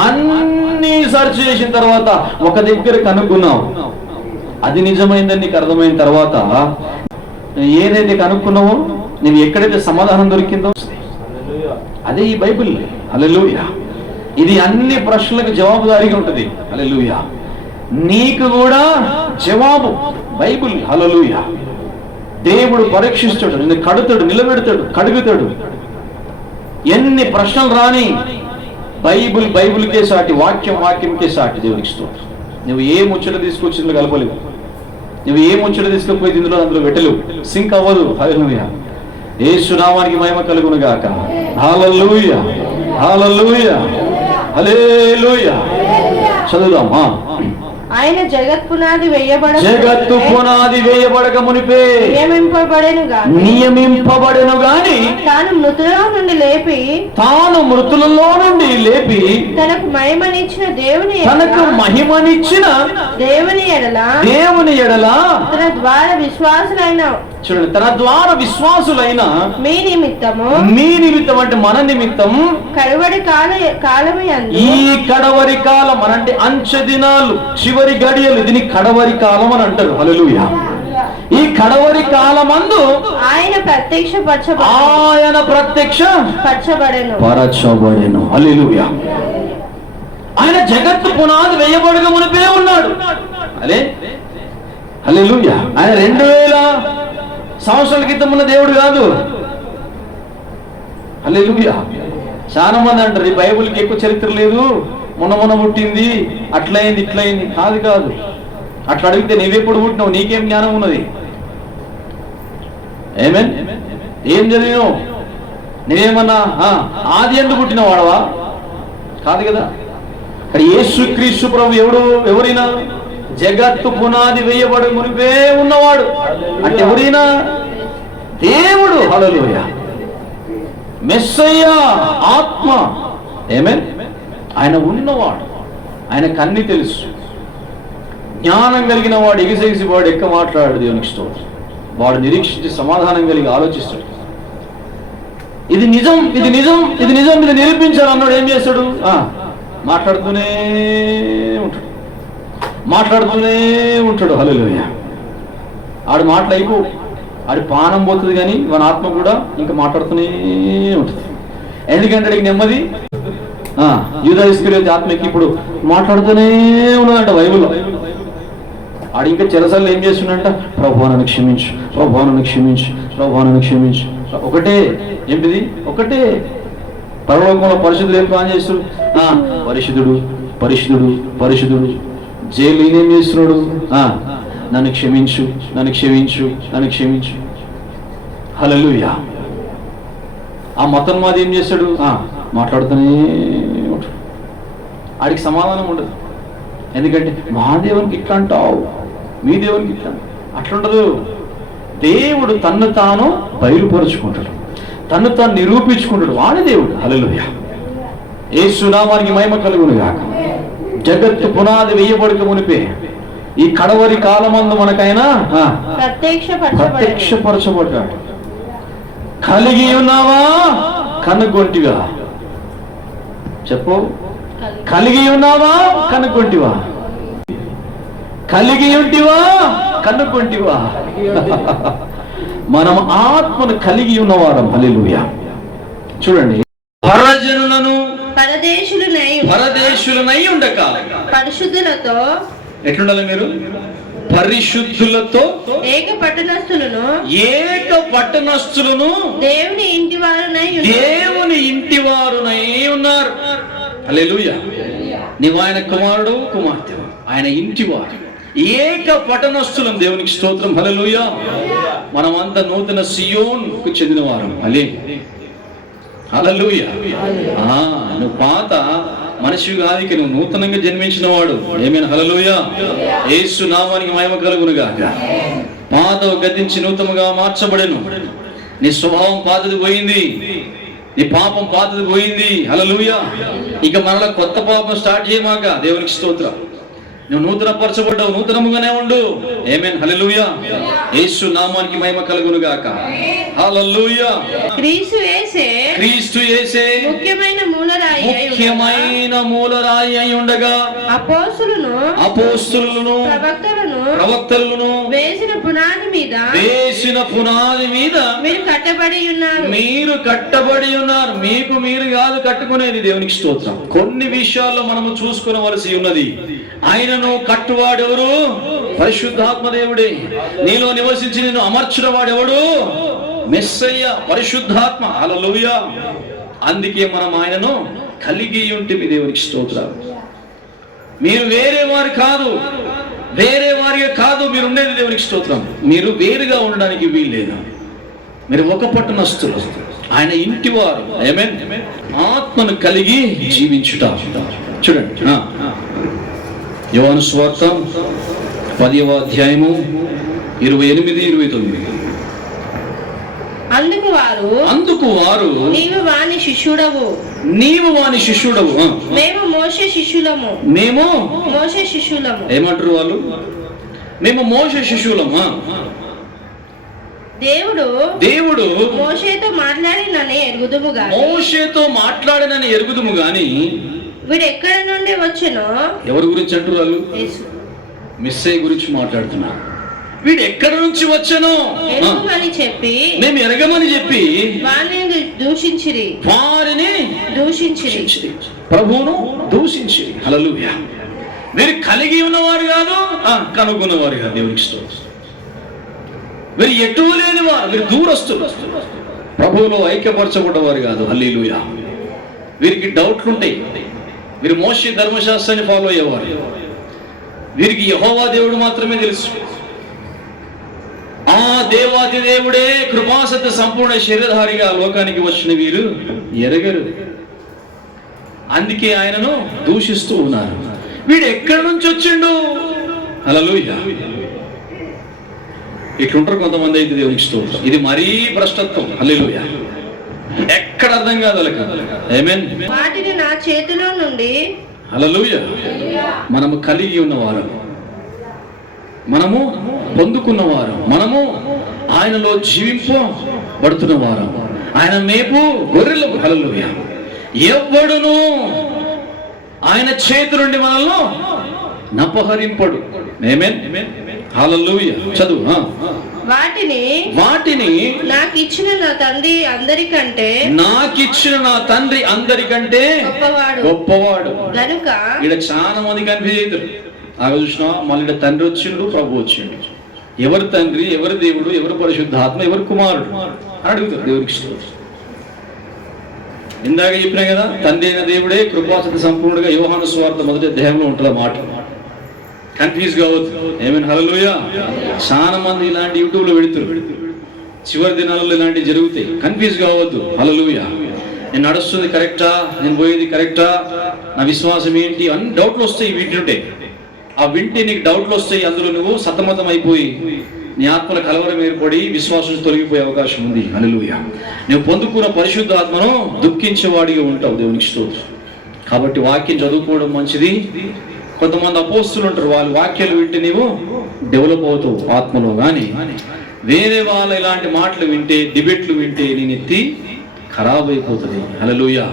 అన్ని సర్చ్ చేసిన తర్వాత ఒక దగ్గర కనుక్కున్నావు, అది నిజమైందని నీకు అర్థమైన తర్వాత ఏదైతే కనుక్కున్నావో, నేను ఎక్కడైతే సమాధానం దొరికిందో అదే ఈ బైబిల్. హల్లెలూయా. ఇది అన్ని ప్రశ్నలకు జవాబుదారీగా ఉంటుంది. హల్లెలూయా. నీకు కూడా జవాబు బైబిల్. హల్లెలూయా. దేవుడు పరీక్షిస్తాడు, నిన్ను కడుతాడు, నిలబెడతాడు, కడుగుతాడు. ఎన్ని ప్రశ్నలు రాని బైబిల్ బైబిల్కే సాటి, వాక్యం వాక్యంకే సాటి. దేవుడికి స్తోత్రం. నువ్వు ఏ ముచ్చట తీసుకొచ్చి ఇందులో కలపలేవు, నువ్వు ఏ ముచ్చట తీసుకుపోయి ఇందులో అందులో పెట్టలేవు, సింక్ అవ్వదు. హల్లెలూయా. యేసు నామానికి మహిమ కలుగును గాక. హల్లెలూయా. హల్లెలూయా. హల్లెలూయా. చదువుదామా. ఆయన జగత్తు పునాది వేయబడక మునిపే నియమింపబడెను గాని తాను మృతులలో నుండి లేపి తనకు మహిమనిచ్చిన దేవుని ఎడల తన ద్వారా విశ్వాసులైన, చూడండి, తన ద్వారా విశ్వాసులైన మీ నిమిత్తం అంటే మన నిమిత్తం కడవరి కాలమందు, ఈ కడవరి కాలం అనంటే అంచె దినాలు, చివరి గడియలు, దీని కడవరి కాలం అని అంటారు. హల్లెలూయా. ఈ కడవరి కాలమందు ఆయన ప్రత్యక్షపరచబడెను. హల్లెలూయా. ఆయన జగత్తు పునాది వేయబడక మునిపే ఉన్నాడు. హల్లెలూయా. ఆయన 2000 సంవత్సరాల క్రితం ఉన్న దేవుడు కాదు. హల్లెలూయా. చాలా మంది అంటారు ఈ బైబిల్కి ఎక్కువ చరిత్ర లేదు, మొన్న పుట్టింది, అట్లయింది ఇట్లయింది. కాదు. అట్లా అడిగితే నీవెప్పుడు పుట్టినావు, నీకేం జ్ఞానం ఉన్నది? ఏం చదివినావు? నేనేమన్నా ఆది ఎందుకు పుట్టిన వాడవా? కాదు కదా. అక్కడ యేసుక్రీస్తు ప్రభు ఎవరైనా జగత్తు పునాది వేయబడి మునిపే ఉన్నవాడు అంటే ఎవరైనా దేవుడు. హల్లెలూయా. మెస్సయ్య ఆత్మ. ఆయన ఉన్నవాడు. ఆయనకు అన్నీ తెలుసు. జ్ఞానం కలిగిన వాడు ఎగిసెగిసి వాడు ఎక్క మాట్లాడాడు దేవునికి స్తోత్రం. వాడు నిరీక్షించి సమాధానం కలిగి ఆలోచిస్తాడు. ఇది నిజం, ఇది నిజం, ఇది నిజం, ఇది నిరూపించాలి అన్నాడు. ఏం చేస్తాడు? మాట్లాడుతూనే ఉంటాడు, మాట్లాడుతూనే ఉంటాడు. హల్లెలూయా. ఆడు మాటలు అయిపో, ఆడి పానం పోతుంది, కానీ మన ఆత్మ కూడా ఇంకా మాట్లాడుతూనే ఉంటుంది. ఎందుకంటే అడిగి నెమ్మది యూదా ఇస్కరియోతు ఆత్మకి ఇప్పుడు మాట్లాడుతూనే ఉన్నదంట బైబిల్లో. ఆడు ఇంకా చెరసలు ఏం చేస్తుందంట? ప్రభువా నన్ను క్షమించు, ప్రభువా నన్ను క్షమించు, ప్రభువా నన్ను క్షమించు. ఒకటే ఏంటిది? ఒకటే. పరలోకంలో పరిశుద్ధులు ఏం ప్లాన్ చేస్తారు? పరిశుద్ధుడు, పరిశుద్ధుడు, పరిశుద్ధుడు. జైలు ఈయనేం చేస్తున్నాడు? నన్ను క్షమించు, నన్ను క్షమించు, నన్ను క్షమించు. హల్లెలూయా. ఆ మతోన్మాది ఏం చేస్తాడు? మాట్లాడుతూనే ఉంటాడు. ఆడికి సమాధానం ఉండదు. ఎందుకంటే మా దేవునికి ఇట్లా అంటావు, మీ దేవునికి ఇట్లా అట్లుండదు. దేవుడు తన్ను తాను బయలుపరుచుకుంటాడు, తన్ను తాను నిరూపించుకుంటాడు. వాడే దేవుడు. హల్లెలూయా. యేసు నామానికి మహిమ కలుగును గాక. జగత్తు పునాది వేయబడక మునిపే ఈ కడవరి కాలమందు మనకైనా ప్రత్యక్షపరచబడ్డాడు. కలిగి ఉన్నావా? కనుగొంటివా? చెప్పు. కలిగి ఉన్నావా? కనుగొంటివా? కలిగి ఉంటివా? కనుగొంటివా? మనం ఆత్మను కలిగి ఉన్నవారం. హల్లెలూయా. చూడండి, పరజనులను పరదేశులనై ఉండక పరిశుద్ధులతో ఎట్లుండాలి మీరు? పరిశుద్ధులతో ఏక పట్టణస్థులను దేవుని ఇంటివారునై ఉన్నారు. హల్లెలూయా. నీవు ఆయన కుమారుడు, కుమార్తె, ఆయన ఇంటివారు, ఏక పట్టణస్థులం. దేవునికి స్తోత్రం. హల్లెలూయా. మనమంతా నూతన సియోన్కు చెందిన వారం. హల్లెలూయా. నువ్వు పాత మనిషి కాదు, నువ్వు నూతనంగా జన్మించిన వాడు. ఏమైనా? హల్లెలూయా. యేసు నామానికి మహిమ కలుగును గాక. పాత గతించి నూతనముగా మార్చబడెను. నీ స్వభావం పాతది పోయింది, నీ పాపం పాతది పోయింది. హల్లెలూయా. ఇక మరలా కొత్త పాపం స్టార్ట్ చేయమాక. దేవునికి స్తోత్రం. నువ్వు నూతన పరచబడ్డావు, నూతనముగానే ఉండు. ఆమేన్. హల్లెలూయా. యేసు నామానికి మహిమ కలుగును గాక. హల్లెలూయా. క్రీస్తు యేసే ముఖ్యమైన మూలరాయి అయి ఉండగా అపోస్తలులను ప్రవక్తలను వేసిన పునాది మీద మీరు కట్టబడి ఉన్నారు. మీకు మీరు కాదు కట్టుకునేది. దేవునికి స్తోత్రం. కొన్ని విషయాల్లో మనము చూసుకోవలసి ఉన్నది. ఆయనను కట్టువాడెవరు? పరిశుద్ధాత్మ దేవుడే. నీలో నివసించి నిన్ను అమర్చిన వాడెవడు? మెస్సయ్య, పరిశుద్ధాత్మ. హల్లెలూయా. అందుకే మనం ఆయనను కలిగి ఉంటిమి. దేవునికి స్తోత్రం. మీరు వేరే వారు కాదు, వేరే వారిగా కాదు మీరు ఉండేది. దేవునికి స్తోత్రం. మీరు వేరుగా ఉండడానికి వీల్లేదు. మీరు ఒక పట్టణస్థులు, ఆయన ఇంటివారు. ఆమేన్. ఆత్మను కలిగి జీవించుట. చూడండి, యోహాను సువార్త 10వ అధ్యాయము 28, 29. అందుకు వారు నీవు వాని శిష్యుడవు, మేము మోషే శిష్యులము. ఏమంటారు వాళ్ళు? మేము మోషే శిష్యులము. దేవుడు మోషేతో మాట్లాడినని ఎరుగుదుము గాని వీడు ఎక్కడ నుండి వచ్చెనో. ఎవరి గురించి అంటారు వాళ్ళు? మెస్సయ్య గురించి మాట్లాడుతున్నారు. వీడు ఎక్కడ నుంచి వచ్చెనో చెప్పి మేము ఎరగమని చెప్పి వారిని దూషించిరి, ప్రభువును దూషించిరి. హల్లెలూయా. వీరు కలిగి ఉన్నవారు కాదు, కనుగొన్నవారు కాదు. దేవునికి స్తోత్రం. వీరు ఎటు లేని వారు, వీరు దూరస్తులు, ప్రభువులో ఐక్యపరచబడ్డవారు కాదు. హల్లెలూయా. వీరికి డౌట్లు ఉంటాయి. వీరు మోషే ధర్మశాస్త్రాన్ని ఫాలో అయ్యేవారు. వీరికి యెహోవా దేవుడు మాత్రమే తెలుసు. ఆ దేవాది దేవుడే కృపాసత్య సంపూర్ణ శరీరధారిగా లోకానికి వచ్చిన వీరు ఎరగరు. అందుకే ఆయనను దూషిస్తూ ఉన్నారు. వీడు ఎక్కడి నుంచి వచ్చిండు? హల్లెలూయా. ఇట్లుంటారు కొంతమంది అయితే. దేవునికి స్తోత్రం. ఇది మరీ భ్రష్టత్వం. హల్లెలూయా. ఎక్కడ అర్థం కాదు వాళ్ళకి. ఆమేన్. వాటిని నా చేతిలో నుండి హల్లెలూయా. మనము కలిగి ఉన్నవారు, మనము పొందుకున్నవారు, మనము ఆయనలో జీవింపబడుతున్నవారు, ఆయన మేపు గొర్రెలకు. హల్లెలూయా. ఎవ్వడును ఆయన చేతి నుండి మనల్ని నపహరింపడు. ఆమేన్. హల్లెలూయా. చదువు. వాటిని నాకు ఇచ్చిన నా తండ్రి అందరికంటే గొప్పవాడు గనుక. ఇక్కడ చాలా మంది కన్ఫ్యూజ్ అవుతారు. చూసినా మళ్ళీ తండ్రి వచ్చిండు, ప్రభు వచ్చిండు. ఎవరు తండ్రి, ఎవరు దేవుడు, ఎవరు పరిశుద్ధాత్మ, ఎవరు కుమారుడు అని అడుగుతారు. దేవుడికి ఇష్టం. ఇందాక చెప్పినా కదా, తండ్రి అయిన దేవుడే కృపాసక్తి సంపూర్ణంగా యోహాను సువార్త మొదటి అధ్యాయంలో ఉంటుంది మాట. కన్ఫ్యూజ్ కావద్దు. ఆమేన్. హల్లెలూయా. చాలా మంది ఇలాంటి యూట్యూబ్లో పెడుతారు. చివరి దినాలలో ఇలాంటివి జరుగుతాయి. కన్ఫ్యూజ్ కావద్దు. హల్లెలూయా. నేను నడుస్తుంది కరెక్టా, నేను పోయేది కరెక్టా, నా విశ్వాసం ఏంటి అన్ని డౌట్లు వస్తాయి. వింటుంటే ఆ వింటే నీకు డౌట్లు వస్తాయి. అందులో నువ్వు సతమతం అయిపోయి నీ ఆత్మల కలవరం ఏర్పడి విశ్వాసం తొలగిపోయే అవకాశం ఉంది. హల్లెలూయా. నువ్వు పొందుకున్న పరిశుద్ధ ఆత్మను దుఃఖించేవాడిగా ఉంటావు. దేవునికి స్తోత్రం. కాబట్టి వాక్యం చదువుకోవడం మంచిది. కొంతమంది అపోస్తులు ఉంటారు, వాళ్ళ వాక్యాలు వింటే నీవు డెవలప్ అవుతావు ఆత్మలో. కానీ వేరే వాళ్ళ ఇలాంటి మాటలు వింటే, డిబేట్లు వింటే నీ నెత్తి ఖరాబ్ అయిపోతుంది. హల్లెలూయా.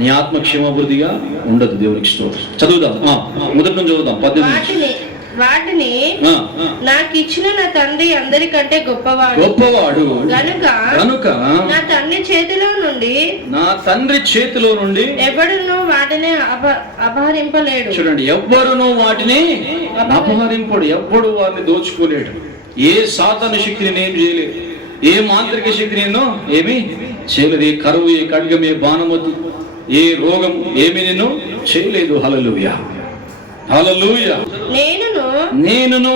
నీ ఆత్మ క్షేమాభివృద్ధిగా ఉండదు. దేవునికి స్తోత్రం. చదువుదాం. మొదటి నుంచి చదువుదాం. 18. వాటిని నాకు ఇచ్చిన నా తండ్రి అందరికంటే గొప్పవాడు గనుక నా తండ్రి చేతిలో నుండి ఎవడును వాటిని అపహరింపలేడు. చూడండి, ఎవ్వరును వాటిని అపహరింపడు. ఎవ్వడు వారిని దోచుకోలేడు. ఏ సాతాను శక్తిని నేను చేయలేదు, ఏ మాంత్రిక శక్తి నేను ఏమి చేయలేదు. ఏ కరువు, ఏ ఖడ్గం, ఏ బాణమతి, ఏ రోగం ఏమి నేను చేయలేదు. హల్లెలూయా. హల్లెలూయా. నేనును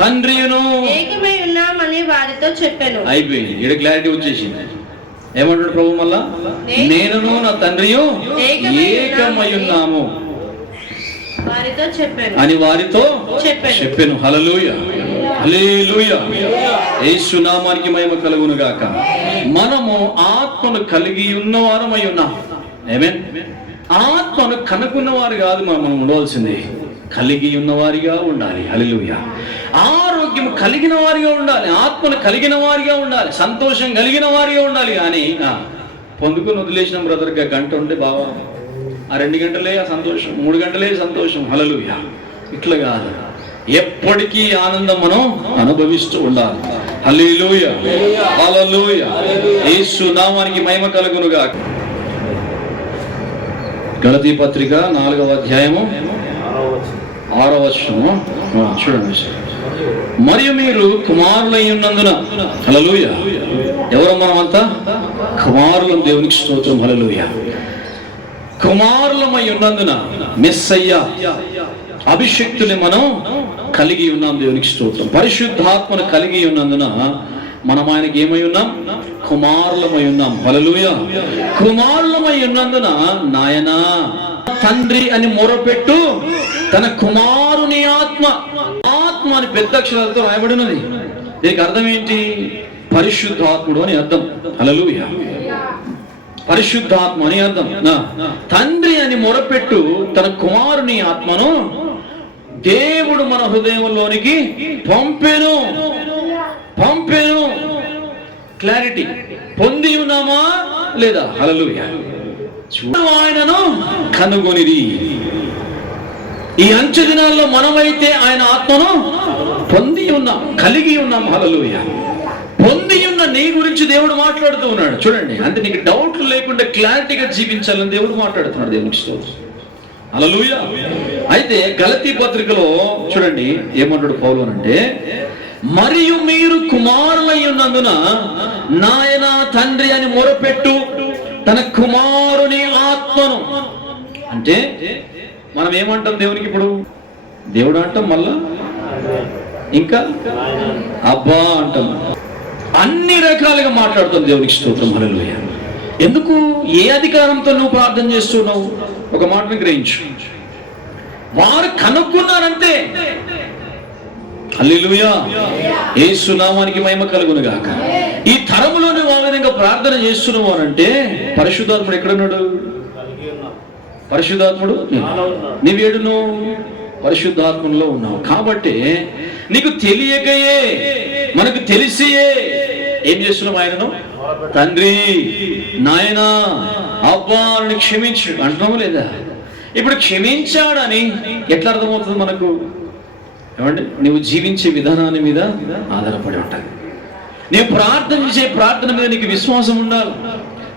తండ్రియును ఏకమై ఉన్నామని వారితో చెప్పాను. అయిపోయింది. ఇక్కడ క్లారిటీ వచ్చేసింది. ఏమంటాడు ప్రభు మళ్ళా? నేనును నా తండ్రియు ఏకమై ఉన్నాము అని వారితో చెప్పాను. హల్లెలూయా. హల్లెలూయా. యేసు నామానికి మహిమ కలుగును గాక. మనము ఆత్మను కలిగి ఉన్నవారమై ఉన్నాం. ఆమేన్. ఆత్మను కనుక్కున్నవారు కాదు మనం ఉండవలసింది, కలిగి ఉన్నవారిగా ఉండాలి. హల్లెలూయా. ఆరోగ్యం కలిగిన వారిగా ఉండాలి, ఆత్మను కలిగిన వారిగా ఉండాలి, సంతోషం కలిగిన వారిగా ఉండాలి. కానీ పొందుకుని వదిలేసిన బ్రదర్గా గంట ఉంటే బాగా, ఆ 2 గంటలే ఆ సంతోషం, 3 గంటలే సంతోషం. హల్లెలూయా. ఇట్లా కాదు, ఎప్పటికీ ఆనందం మనం అనుభవిస్తూ ఉండాలి. హల్లెలూయా. హల్లెలూయా. యేసు నామానికి మహిమ కలుగును గాక. గలతీ పత్రిక 4వ అధ్యాయము 6వ వచనము చూడండి. మరియు మీరు కుమారులై ఉన్నందున. హల్లెలూయా. ఎవరు మనమంతా? కుమారులం. దేవునికి స్తోత్రం. హల్లెలూయా. కుమారులమై ఉన్నందున మెస్సయ్య అభిషక్తుని మనం కలిగి ఉన్నాం. దేవునికి స్తోత్రం. పరిశుద్ధాత్మను కలిగి ఉన్నందున మనం ఆయనకి ఏమై ఉన్నాం? కుమారులమై ఉన్నాం. హల్లెలూయా. కుమారులమై ఉన్నందున నాయనా తండ్రి అని మొరపెట్టు తన కుమారుని ఆత్మ అని పెద్ద అక్షరాలతో రాయబడినది. దీనికి అర్థం ఏంటి? పరిశుద్ధాత్ముడు అని అర్థం. హల్లెలూయా. పరిశుద్ధాత్మ అని అర్థం. తండ్రి అని మొరపెట్టు తన కుమారుని ఆత్మను దేవుడు మన హృదయంలోనికి పంపెను. క్లారిటీ. పొంది ఉన్నామా లేదా? హల్లెలూయా. ఆయనను కనుగొనిది. ఈ అంచె దినాల్లో మనమైతే ఆయన ఆత్మను పొంది ఉన్నాం, కలిగి ఉన్నాం. హల్లెలూయా. పొంది ఉన్న నీ గురించి దేవుడు మాట్లాడుతూ ఉన్నాడు. చూడండి, అంటే నీకు డౌట్లు లేకుండా క్లారిటీగా జీవించాలని దేవుడు మాట్లాడుతున్నాడు. దేవునికి స్తోత్రం. హల్లెలూయా. అయితే గలతీ పత్రికలో చూడండి ఏమంటాడు పౌలు అంటే, మరియు మీరు కుమారులై ఉన్నందున నాయన తండ్రి అని మొరపెట్టు తన కుమారుని ఆత్మను. అంటే మనం ఏమంటాం దేవునికి? ఇప్పుడు దేవుడు అంటాం, మళ్ళా ఇంకా అబ్బా అంటాం, అన్ని రకాలుగా మాట్లాడుతాం. దేవునికి స్తోత్రం. హల్లెలూయా. ఎందుకు? ఏ అధికారంతో నువ్వు ప్రార్థన చేస్తున్నావు? ఒక మాటను గ్రహించు. వారు కనుక్కున్నారంటే. హల్లెలూయా. యేసు నామానికి మహిమ కలుగును గాక. ఈ తరములో నువ్వు ఆ విధంగా ప్రార్థన చేస్తున్నావు అంటే పరిశుద్ధాత్ముడు ఎక్కడున్నాడు? పరిశుద్ధాత్ముడు నీవేడును పరిశుద్ధాత్మలో ఉన్నావు. కాబట్టి నీకు తెలియకయే మనకు తెలిసియే ఏం చేస్తున్నాం? ఆయనను తండ్రి, నాయనా, అబ్బా అని క్షమించు అంటున్నాము లేదా? ఇప్పుడు క్షమించాడని ఎట్లా అర్థమవుతుంది మనకు? ఏమంటే నువ్వు జీవించే విధానాన్ని మీద ఆధారపడి ఉంటాయి. నీవు ప్రార్థన చేసే ప్రార్థన మీద నీకు విశ్వాసం ఉండాలి.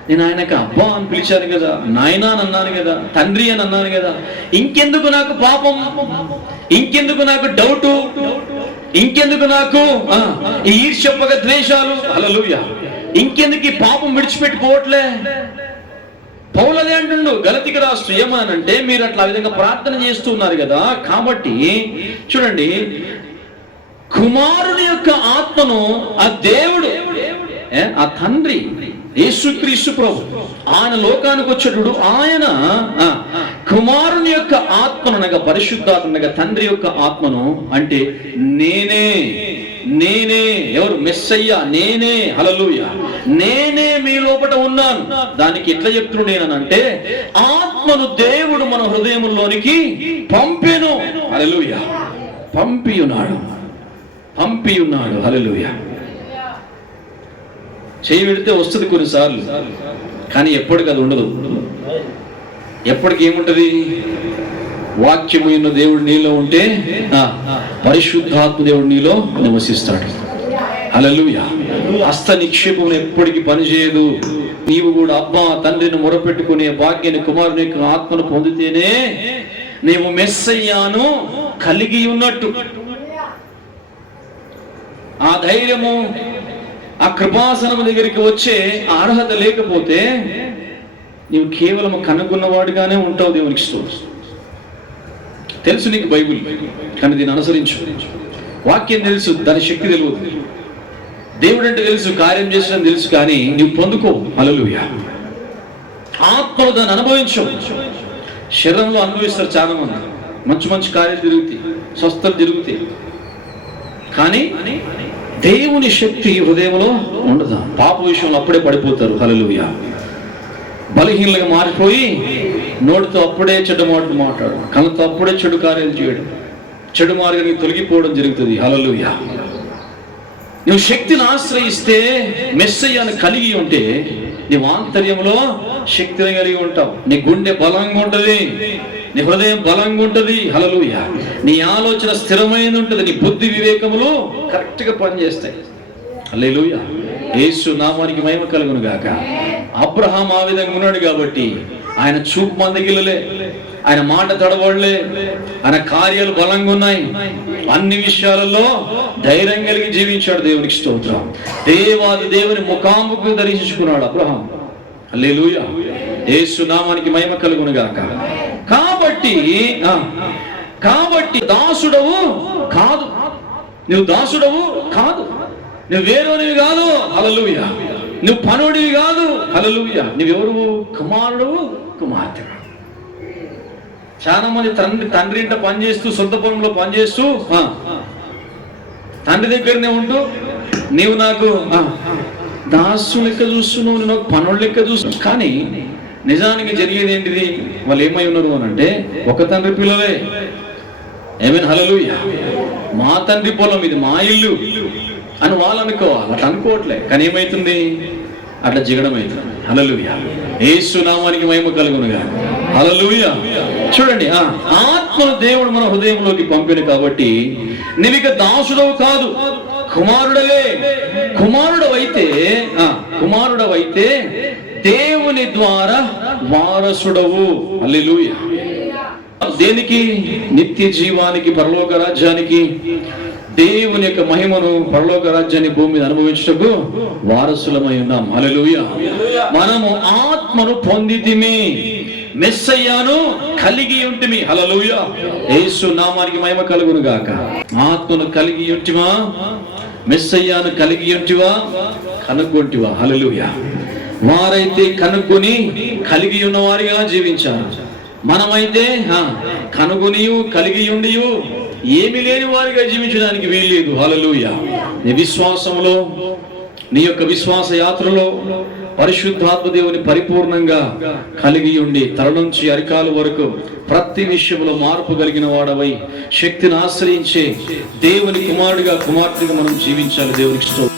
నేను ఆయనకు అబ్బా అని పిలిచాను కదా, నాయనా అని అన్నాను కదా, తండ్రి అని అన్నాను కదా, ఇంకెందుకు నాకు పాపం, ఇంకెందుకు నాకు డౌటు, ఇంకెందుకు నాకు ఈ ఈర్ష్యపగ ద్వేషాలు, హల్లెలూయా, ఇంకెందుకు ఈ పాపం విడిచిపెట్టిపోవట్లే? పౌలు అదే అంటుండు గలతీకి రాస్తూ, ఏమనంటే మీరు అట్లా ఆ విధంగా ప్రార్థన చేస్తూ ఉన్నారు కదా, కాబట్టి చూడండి, కుమారుని యొక్క ఆత్మను ఆ దేవుడు, ఆ తండ్రి యేసుక్రీస్తు ప్రభు ఆయన లోకానికి వచ్చేటప్పుడు ఆయన కుమారుని యొక్క ఆత్మను అనగా పరిశుద్ధాత్మ అనగా తండ్రి యొక్క ఆత్మను, అంటే నేనే ఎవరు? మెస్సయ్య, నేనే, హల్లెలూయా, నేనే మీ లోపట ఉన్నాను. దానికి ఎట్లా చెప్తున్నాడు నేనంటే, ఆత్మను దేవుడు మన హృదయంలోనికి పంపెను, హల్లెలూయా, పంపి ఉన్నాడు, హల్లెలూయా. చేయి పెడితే వస్తుంది కొన్నిసార్లు, కానీ ఎప్పటికి అది ఉండదు. ఎప్పటికి ఏముంటది? వాక్యము ఉన్న దేవుడు నీలో ఉంటే పరిశుద్ధాత్మ దేవుడు నీలో నివసిస్తాడు, హల్లెలూయా. హస్త నిక్షేపం ఎప్పటికీ పనిచేయదు. నీవు కూడా అబ్బా తండ్రిని మొరపెట్టుకునే భాగ్యాన్ని కుమారుని యొక్క ఆత్మను పొందితేనే నీవు మెస్సయ్యాను కలిగి ఉన్నట్టు. ఆ ధైర్యము, ఆ కృపాసనము దగ్గరికి వచ్చే అర్హత లేకపోతే నీవు కేవలం కనుగొన్నవాడుగానే ఉంటావు. దేవునికి స్తోత్రం. తెలుసు నీకు బైబిల్, కానీ దీన్ని అనుసరించు. వాక్యం తెలుసు, దాని శక్తి తెలియదు. దేవుడు అంటే తెలుసు, కార్యం చేసిన తెలుసు, కానీ నీవు పొందుకో, హల్లెలూయా. ఆత్మలో దాన్ని అనుభవించు. శరీరంలో అనుభవిస్తారు చాలా మంది, మంచి కార్యాలు జరుగుతాయి, స్వస్థలు జరుగుతాయి, కానీ దేవుని శక్తి హృదయంలో ఉండదు. పాప విషయంలో అప్పుడే పడిపోతారు, హల్లెలూయా. బలహీనలుగా మారిపోయి నోటితో అప్పుడే చెడ్డ మాటలు మాట్లాడు, కళ్ళతో అప్పుడే చెడు కార్యాలు చేయడం, చెడు మార్గానికి తొలగిపోవడం జరుగుతుంది, హల్లెలూయా. నువ్వు శక్తిని ఆశ్రయిస్తే, మెస్సయ్యను కలిగి ఉంటే నీ ఆంతర్యంలో శక్తిని కలిగి ఉంటావు. నీ గుండె బలంగా ఉంటుంది, నీ హృదయం బలంగా ఉంటుంది, హల్లెలూయా. నీ ఆలోచన స్థిరమైనది ఉంటుంది, నీ బుద్ధి వివేకములు కరెక్ట్ గా పనిచేస్తాయి, హల్లెలూయా. యేసు నామానికి మహిమ కలుగును గాక. అబ్రహాం ఆ విధంగా ఉన్నాడు కాబట్టి ఆయన చూపు మందగిల్లలే, ఆయన మాట తడబడలే, ఆయన కార్యాలు బలంగా ఉన్నాయి, అన్ని విషయాలలో ధైర్యం కలిగి జీవించాడు. దేవునికి స్తోత్రం. దేవాది దేవుని ముఖాముఖి దర్శించుకున్నాడు అబ్రహాం, హల్లెలూయా. యేసు నామానికి మహిమ కలుగును గాక. కాబట్టి దాసుడవు కాదు, నువ్వు దాసుడవు కాదు, నువ్వు వేరేనివి కాదు, హల్లెలూయా. నువ్వు పనుడివి కాదు, హల్లెలూయా. నువ్వెవరు? కుమారుడవు, కుమార్తె. చాలా మంది తండ్రి ఇంట పనిచేస్తూ, సొంత పొలంలో పనిచేస్తూ, తండ్రి దగ్గరనే ఉంటూ నీవు నాకు దాసు లెక్క చూస్తున్నావు, నువ్వు నాకు పనుడు లెక్క చూస్తున్నావు. కానీ నిజానికి జరిగేది ఏంటిది? వాళ్ళు ఏమై ఉన్నారు అని అంటే, ఒక తండ్రి పిల్లలే. ఏమైనా, హల్లెలూయా. మా తండ్రి పొలం, ఇది మా ఇల్లు అని వాళ్ళు అనుకోవాలి. అట్లా అనుకోవట్లే, కానీ ఏమైతుంది? అట్లా జిగడం అవుతుంది, హల్లెలూయా. యేసు నామానికి మహిమ కలుగును గాక, హల్లెలూయా. చూడండి, ఆత్మను దేవుడు మన హృదయంలోకి పంపిన కాబట్టి నీవిక దాసుడవు కాదు, కుమారుడవే. కుమారుడవైతే దేవుని ద్వారా వారసుడవు, హల్లెలూయా. దేనికి? నిత్య జీవానికి, పరలోక రాజ్యానికి, దేవుని యొక్క మహిమను, పరలోక రాజ్యాన్ని భూమి మీద అనుభవించుటకు వారసులమై ఉన్నాం, హల్లెలూయా. మనము ఆత్మను పొందితిమి, మెస్సయ్యను కలిగి ఉంటిమి, హల్లెలూయా. యేసు నామానికి మహిమ కలుగును గాక. ఆత్మను కలిగి ఉంటివా? మెస్సయ్యను కలిగి ఉంటివా? కనుగొంటివా? హల్లెలూయా. వారైతే కనుగొని కలిగి ఉన్న వారిగా జీవించారు. మనమైతే కనుగొనియు కలిగి ఉండియు ఏమి లేని వారిగా జీవించడానికి వీల్లేదు, హల్లెలూయా. నీ విశ్వాసంలో, నీ యొక్క విశ్వాస యాత్రలో పరిశుద్ధాత్మ దేవుని పరిపూర్ణంగా కలిగి ఉండి తల నుంచి అరికాలు వరకు ప్రతి విషయంలో మార్పు కలిగిన వాడవై శక్తిని ఆశ్రయించే దేవుని కుమారుడిగా కుమార్తెగా మనం జీవించాలి. దేవునికి స్తోత్రం.